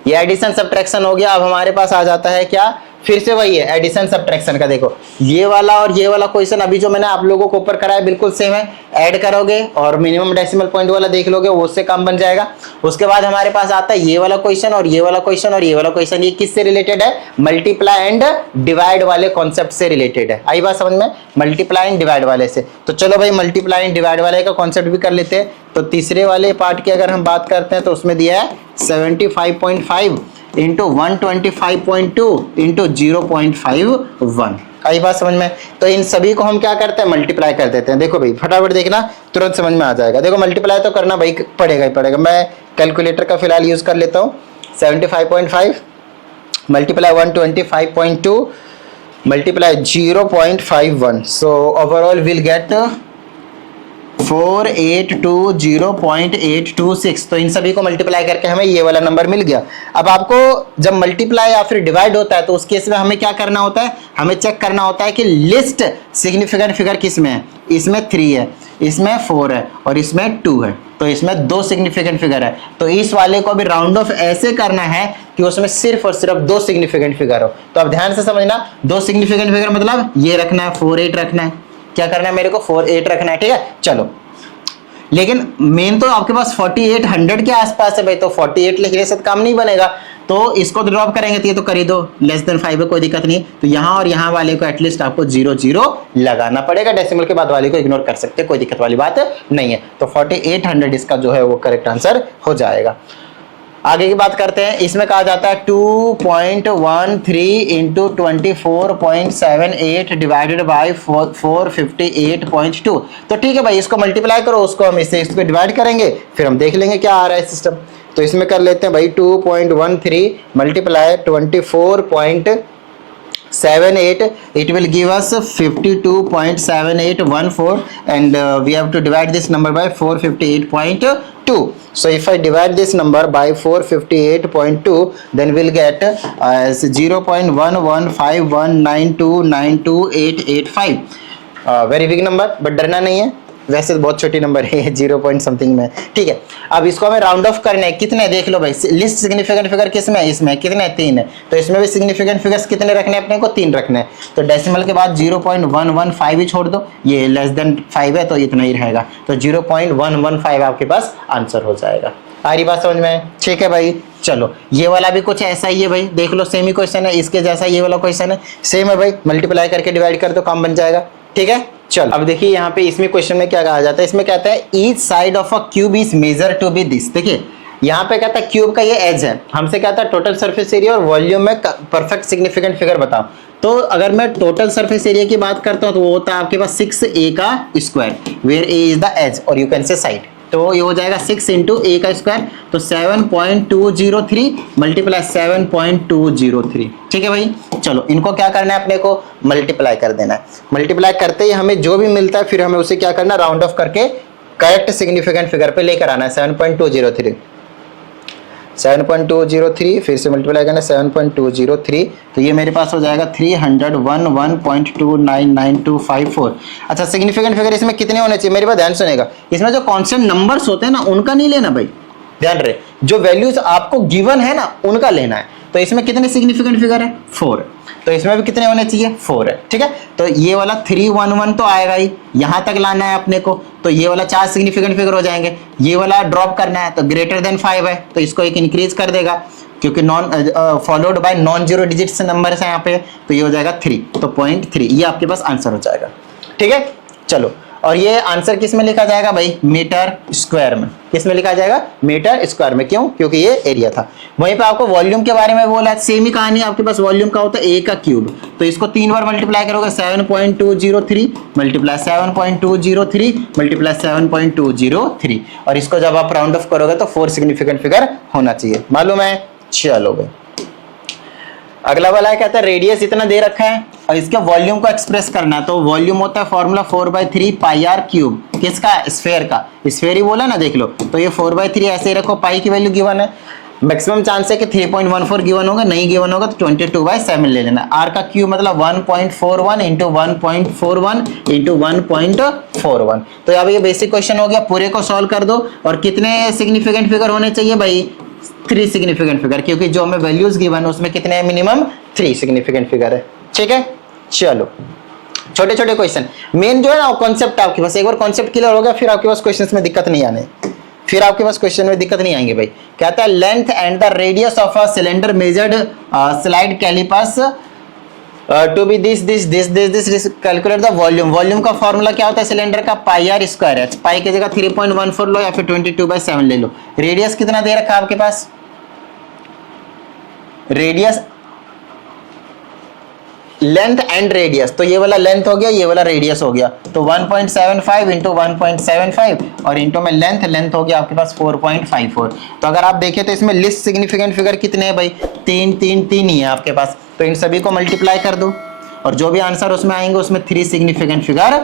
ये एडिशन सब्ट्रैक्शन हो गया। अब हमारे पास आ जाता है क्या, फिर से वही है एडिशन सब्ट्रैक्शन का। देखो ये वाला और ये वाला क्वेश्चन अभी जो मैंने आप लोगों को ऊपर कराया बिल्कुल सेम है, ऐड करोगे और मिनिमम डेसिमल पॉइंट वाला देख लोगे, वो उससे कम बन जाएगा। उसके बाद हमारे पास आता है ये वाला क्वेश्चन और ये वाला क्वेश्चन और ये वाला क्वेश्चन। ये किससे रिलेटेड है, मल्टीप्लाई एंड डिवाइड वाले कॉन्सेप्ट से रिलेटेड है। आई बात समझ में, मल्टीप्लाई एंड डिवाइड वाले से। तो चलो भाई मल्टीप्लाई एंड डिवाइड वाले का कॉन्सेप्ट भी कर लेते हैं। तो तीसरे वाले पार्ट की अगर हम बात करते हैं तो उसमें दिया है 75.5 इंटू 125.2 इंटू 0.51। आई बात समझ में। तो इन सभी को हम क्या करते हैं, मल्टीप्लाई कर देते हैं। देखो भाई फटाफट देखना, तुरंत समझ में आ जाएगा। देखो मल्टीप्लाई तो करना भाई पड़ेगा ही पड़ेगा। मैं कैलकुलेटर का फिलहाल यूज कर लेता हूँ। 75.5 multiply 125.2 multiply 0.51, so overall will get 4820.826। तो इन सभी को मल्टीप्लाई करके हमें ये वाला नंबर मिल गया। अब आपको जब मल्टीप्लाई या फिर डिवाइड होता है तो उस केस में हमें क्या करना होता है, हमें चेक करना होता है कि लिस्ट सिग्निफिकेंट फिगर किस में है। इसमें 3 है, इसमें 4 है और इसमें 2 है, तो इसमें 2 सिग्निफिकेंट फिगर है। तो इस वाले को भी राउंड ऑफ ऐसे करना है कि उसमें सिर्फ और सिर्फ 2 सिग्निफिकेंट फिगर हो। तो अब ध्यान से समझना, 2 सिग्निफिकेंट फिगर मतलब ये रखना है, 4 8 रखना है। क्या करना है मेरे को, 4 8 रखना है। ठीक है, चलो लेकिन मेन तो आपके पास 4800 के आसपास है भाई, तो 48 लिखने से काम नहीं बनेगा, तो इसको ड्रॉप करेंगे तो ये तो कर ही दो, लेस देन 5 है, कोई दिक्कत नहीं। तो यहाँ और यहाँ वाले को एटलीस्ट आपको 0 0 लगाना पड़ेगा, डेसिमल के बाद वाले को इग्नोर कर सकते हैं, कोई दिक्कत वाली बात नहीं है। तो 4800 इसका जो है वो करेक्ट आंसर हो जाएगा। आगे की बात करते हैं, इसमें कहा जाता है 2.13 इंटू 24.78 डिवाइडेड बाई 458.2। तो ठीक है भाई, इसको मल्टीप्लाई करो, उसको हम इसको डिवाइड करेंगे, फिर हम देख लेंगे क्या आ रहा है सिस्टम। तो इसमें कर लेते हैं भाई 2.13 multiply 24.78, it will give us 52.7814 and we have to divide this number by 458.2. So if I divide this number by 458.2 then we'll get as 0.115192928885. Very big number, but डरना नहीं है, वैसे तो बहुत छोटी नंबर है 0 पॉइंट समथिंग में। ठीक है, अब इसको हमें राउंड ऑफ करना है। कितने देख लो भाई, लिस्ट सिग्निफिकेंट फिगर किसमें है, इसमें कितने 3 है, तो इसमें भी सिग्निफिकेंट फिगर्स कितने रखने हैं अपने को, 3 रखने हैं। तो डेसिमल के बाद 0.115 ही छोड़ दो, ये लेस देन 5 है तो इतना ही रहेगा, तो 0.115 आपके पास आंसर हो जाएगा। आ रही बात समझ में? ठीक है भाई, चलो ये वाला भी कुछ ऐसा ही है भाई, देख लो सेम ही क्वेश्चन है, इसके जैसा ये वाला क्वेश्चन है, सेम है भाई, मल्टीप्लाई करके डिवाइड कर दो, काम बन जाएगा। ठीक है, चलो अब देखिए यहाँ पे इसमें क्वेश्चन में क्या कहा जाता है, इसमें कहता है each side of a cube is measure to be this. देखिए यहाँ पे कहता है क्यूब का ये एज है, हमसे कहता है टोटल सरफेस एरिया और वॉल्यूम में परफेक्ट सिग्निफिकेंट फिगर बताओ। तो अगर मैं टोटल सरफेस एरिया की बात करता हूँ तो वो होता है आपके पास 6a का square, where a is the edge और यू कैन से साइड, तो ये हो जाएगा 6 इंटू a का स्क्वायर, तो 7.203 मल्टीप्लाई 7.203। ठीक है भाई, चलो इनको क्या करना है अपने को, मल्टीप्लाई कर देना है। मल्टीप्लाई करते ही हमें जो भी मिलता है फिर हमें उसे क्या करना, राउंड ऑफ करके करेक्ट सिग्निफिकेंट फिगर पे लेकर आना है 7.203, 7.203 फिर से मल्टीप्लाई करना 7.203, तो ये मेरे पास हो जाएगा 311.299254। अच्छा सिग्निफिकेंट फिगर इसमें कितने होने चाहिए, मेरी बात ध्यान सुनेगा, इसमें जो कांस्टेंट नंबर्स होते हैं ना उनका नहीं लेना भाई, ध्यान रहे, जो वैल्यूज आपको गिवन है ना उनका लेना है। तो इसमें कितने सिग्निफिकेंट फिगर है 4, तो इसमें भी कितने होने चाहिए 4 है, ठीक है। तो ये वाला 311 तो आएगा ही, यहां तक लाना है अपने को, तो ये वाला 4 सिग्निफिकेंट फिगर हो जाएंगे, ये वाला ड्रॉप करना है तो ग्रेटर देन 5 है तो इसको एक इंक्रीज कर देगा, क्योंकि non followed by non zero digits numbers है यहाँ पे, तो ये हो जाएगा 3, तो 0.3 ये आपके पास आंसर हो जाएगा, ठीक है। चलो, और ये आंसर किस में लिखा जाएगा भाई, मीटर स्क्वायर में, किस में लिखा जाएगा, मीटर स्क्वायर में, क्यों, क्योंकि ये एरिया था। वहीं पे आपको वॉल्यूम के बारे में बोला, सेम ही कहानी, आपके पास वॉल्यूम का होता है ए का क्यूब, तो इसको 3 बार मल्टीप्लाई करोगे 7.203 मल्टीप्लाई 7.203 मल्टीप्लाई 7.203, और इसको जब आप राउंड ऑफ करोगे तो 4 सिग्निफिकेंट फिगर होना चाहिए, मालूम है। चलो भाई, अगला वाला है, कहता है रेडियस इतना दे रखा है और इसके वॉल्यूम को एक्सप्रेस करना है, तो वॉल्यूम होता है फॉर्मूला 4/3 पाई आर क्यूब, किसका, स्फेयर का, स्फेयर ही बोला ना, देख लो, तो ये 4/3 ऐसे ही रखो, पाई की वैल्यू गिवन है, मैक्सिमम चांस है कि 3.14 गिवन होगा, नहीं गिवन होगा तो 22/7 ले लेना। आर का क्यूब मतलब 1.41 इंटू 1.41 इंटू 1.41, तो अब ये बेसिक क्वेश्चन हो गया, पूरे को सॉल्व कर दो, और कितने सिग्निफिकेंट फिगर होने चाहिए भाई, 3 सिग्निफिकेंट फिगर, क्योंकि जो हमें वैल्यूज गिवन है उसमें कितने हैं, मिनिमम 3 सिग्निफिकेंट फिगर है, ठीक है। चलो, छोटे छोटे क्वेश्चन, मेन जो है ना कॉन्सेप्ट आपके पास, एक बार कॉन्सेप्ट क्लियर हो गया फिर आपके पास क्वेश्चंस में दिक्कत नहीं आने, फिर आपके पास क्वेश्चन में दिक्कत नहीं आएंगे भाई। कहता है length and the radius of a cylinder measured slide calipers to be this calculate the volume, volume का फॉर्मूला क्या होता है सिलेंडर का, पाई आर स्क्वायर है, पाई की जगह 3.14 लो या फिर 22/7 ले लो। रेडियस कितना दे रखा है आपके पास, रेडियस, लेंथ एंड रेडियस, तो ये वाला लेंथ हो गया, ये वाला रेडियस हो गया, तो 1.75 इंटू 1.75 और इंटू में लेंथ हो गया आपके पास 4.54। तो अगर आप देखें तो इसमें लिस्ट सिग्निफिकेंट फिगर कितने हैं भाई, 3 ही है आपके पास, तो इन सभी को मल्टीप्लाई कर दो और जो भी आंसर उसमें आएंगे उसमें 3 सिग्निफिकेंट फिगर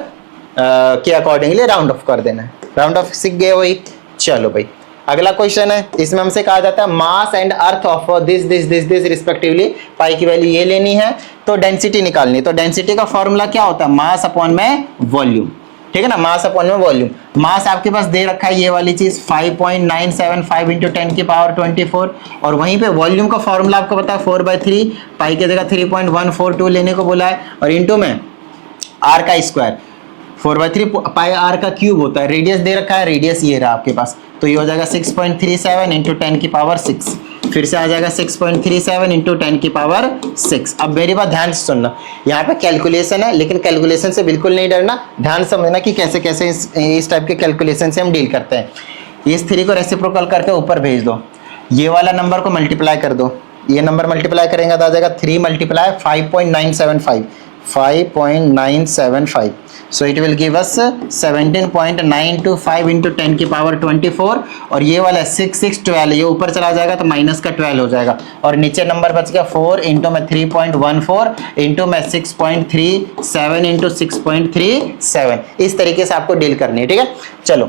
के अकॉर्डिंगली राउंड ऑफ कर देना है, राउंड ऑफ सीख गए वही। चलो भाई, अगला क्वेश्चन है, इसमें हमसे कहा जाता है mass and earth of this respectively, pi की वैल्यू ये लेनी है तो डेंसिटी निकालनी है, तो डेंसिटी का फॉर्मूला क्या होता है, मास अपॉन में वॉल्यूम, ठीक है ना, मास अपॉन में वॉल्यूम। मास आपके पास दे रखा है ये वाली चीज 5.975 इंटू 10 की पावर 24, और वहीं पे वॉल्यूम का फॉर्मूला आपको पता है 4/3, पाई की जगह 3.142 लेने को बोला है, और इंटू में आर का स्क्वायर, 4/3 पाई आर का क्यूब होता है, रेडियस दे रखा है, रेडियस ये रहा आपके पास, तो ये हो जाएगा 6.37 इंटू 10 की पावर 6, फिर से आ जाएगा 6.37 इंटू 10 की पावर 6। अब मेरी बात ध्यान से सुनना, यहाँ पे कैलकुलेशन है, लेकिन कैलकुलेशन से बिल्कुल नहीं डरना, ध्यान समझना कि कैसे कैसे इस टाइप के कैलकुलेशन से हम डील करते हैं। इस 3 को रेसिप्रोकल करके ऊपर भेज दो, ये वाला नंबर को मल्टीप्लाई कर दो, ये नंबर मल्टीप्लाई करेंगे तो आ जाएगा 3 multiply 5.975, so it will give us 17.925 into 10 की पावर 24, और ये वाला 612 ये ऊपर चला जाएगा तो माइनस का 12 हो जाएगा, और नीचे नंबर बच गया 4 इंटू में 3.14 इंटू में 6.37 इंटू 6.37, इस तरीके से आपको डील करनी है, ठीक है। चलो,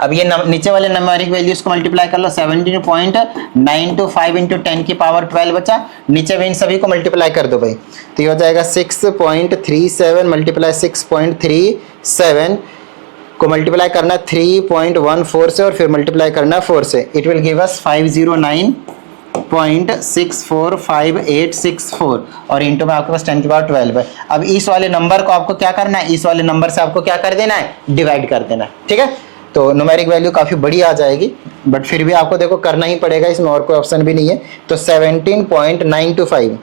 अब ये नीचे वाले नंबरिक वैल्यूज को मल्टीप्लाई कर लो, 17.925 इंटू 10 की पावर 12 बचा, नीचे भी इन सभी को मल्टीप्लाई कर दो भाई, तो ये हो जाएगा 6.37 मल्टीप्लाई 6.37 को मल्टीप्लाई करना 3.14 से और फिर मल्टीप्लाई करना 4 से, इट विल गिव अस 509.645864, और इंटू में आपके पास 10 की पावर 12 है। अब इस वाले नंबर को आपको क्या करना है, इस वाले नंबर से आपको क्या कर देना है, डिवाइड कर देना है, ठीक है। तो न्यूमेरिक वैल्यू काफ़ी बड़ी आ जाएगी, बट फिर भी आपको देखो करना ही पड़ेगा, इसमें और कोई ऑप्शन भी नहीं है। तो 17.925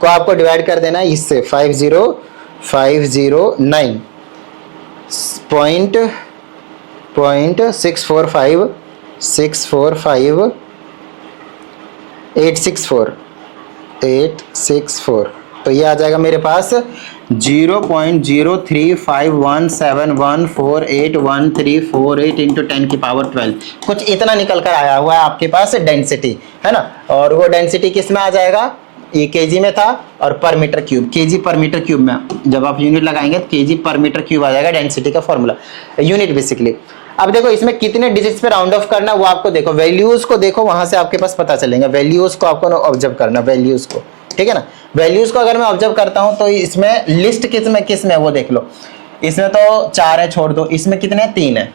को आपको डिवाइड कर देना है इससे 509.645,864, तो ये आ जाएगा मेरे पास 0.03517148134 इंटू 10 की पावर 12, कुछ इतना निकल कर आया हुआ है आपके पास डेंसिटी, है ना। और वो डेंसिटी किस में आ जाएगा, ये केजी में था और पर मीटर क्यूब, केजी पर मीटर क्यूब में जब आप यूनिट लगाएंगे तो केजी पर मीटर क्यूब आ जाएगा डेंसिटी का फॉर्मूला, यूनिट बेसिकली। अब देखो इसमें कितने डिजिट्स पे राउंड ऑफ करना वो आपको देखो, वैल्यूज को देखो, वहां से आपके पास पता चलेगा। वैल्यूज को आपको ऑब्जर्व करना, वैल्यूज को, ठीक है ना। वैल्यूज को अगर मैं ऑब्जर्व करता हूं तो इसमें लिस्ट किस में वो देख लो। इसमें तो 4 है, छोड़ दो। इसमें कितने, 3 है,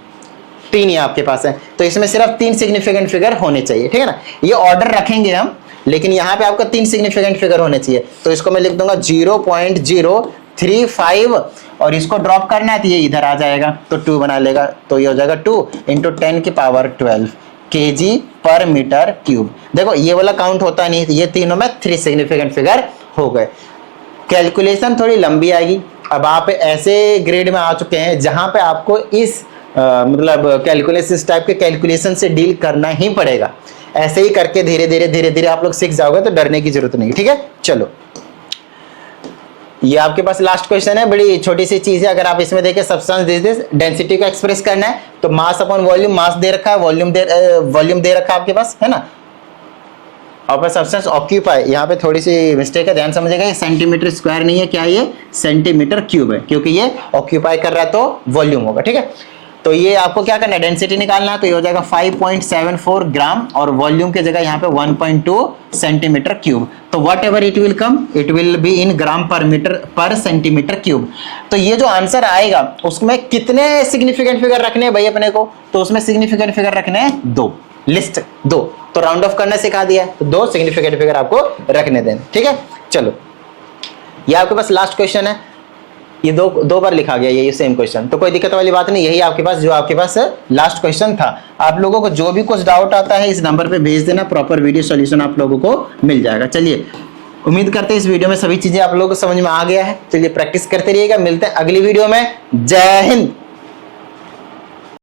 3 ही आपके पास है, तो इसमें सिर्फ 3 सिग्निफिकेंट फिगर होने चाहिए, ठीक है ना। ये ऑर्डर रखेंगे हम, लेकिन यहाँ पे आपको 3 सिग्निफिकेंट फिगर होने चाहिए। तो इसको मैं लिख दूंगा 0.035 और इसको ड्रॉप करना है तो ये इधर आ जाएगा तो 2 बना लेगा, तो ये हो जाएगा 2 × 10⁻12 केजी पर मीटर क्यूब। देखो ये वाला काउंट होता नहीं, ये तीनों में 3 सिग्निफिकेंट फिगर हो गए। कैलकुलेशन थोड़ी लंबी आएगी। अब आप ऐसे ग्रेड में आ चुके हैं जहां पे आपको इस मतलब कैलकुलेशन, इस टाइप के कैलकुलेशन से डील करना ही पड़ेगा। ऐसे ही करके धीरे धीरे आप लोग सीख जाओगे, तो डरने की जरूरत नहीं, ठीक है। चलो ये आपके पास लास्ट क्वेश्चन है, बड़ी छोटी सी चीज है। अगर आप इसमें देखें सब्सटेंस दिस डेंसिटी को एक्सप्रेस करना है तो मास अपॉन वॉल्यूम, मास दे रखा है, वॉल्यूम दे रखा है आपके पास, है ना। और सब्सटेंस ऑक्यूपाई, यहाँ पे थोड़ी सी मिस्टेक है, ध्यान समझेगा। ये सेंटीमीटर स्क्वायर नहीं है, क्या ये सेंटीमीटर क्यूब है, क्योंकि ये ऑक्यूपाई कर रहा है तो वॉल्यूम होगा, ठीक है। तो ये आपको क्या करना है, डेंसिटी निकालना है, तो ये हो जाएगा 5.74 ग्राम और वॉल्यूम की जगह यहाँ पे 1.2 सेंटीमीटर क्यूब। तो whatever it will come, it will be in gram per metre पर सेंटीमीटर क्यूब। तो ये जो आंसर आएगा उसमें कितने सिग्निफिकेंट फिगर रखने हैं भाई अपने को, तो उसमें सिग्निफिकेंट फिगर रखने हैं 2, लिस्ट 2। तो राउंड ऑफ करना सिखा दिया है, तो 2 सिग्निफिकेंट फिगर आपको रखने दें, ठीक है। चलो ये आपके पास लास्ट क्वेश्चन है, ये दो बार लिखा गया ये सेम क्वेश्चन, तो कोई दिक्कत वाली बात नहीं। यही आपके पास जो आपके पास लास्ट क्वेश्चन था। आप लोगों को जो भी कुछ डाउट आता है इस नंबर पे भेज देना, प्रॉपर वीडियो सॉल्यूशन आप लोगों को मिल जाएगा। चलिए उम्मीद करते हैं इस वीडियो में सभी चीजें आप लोगों को समझ में आ गया है। चलिए प्रैक्टिस करते रहिएगा, मिलते हैं अगली वीडियो में। जय हिंद।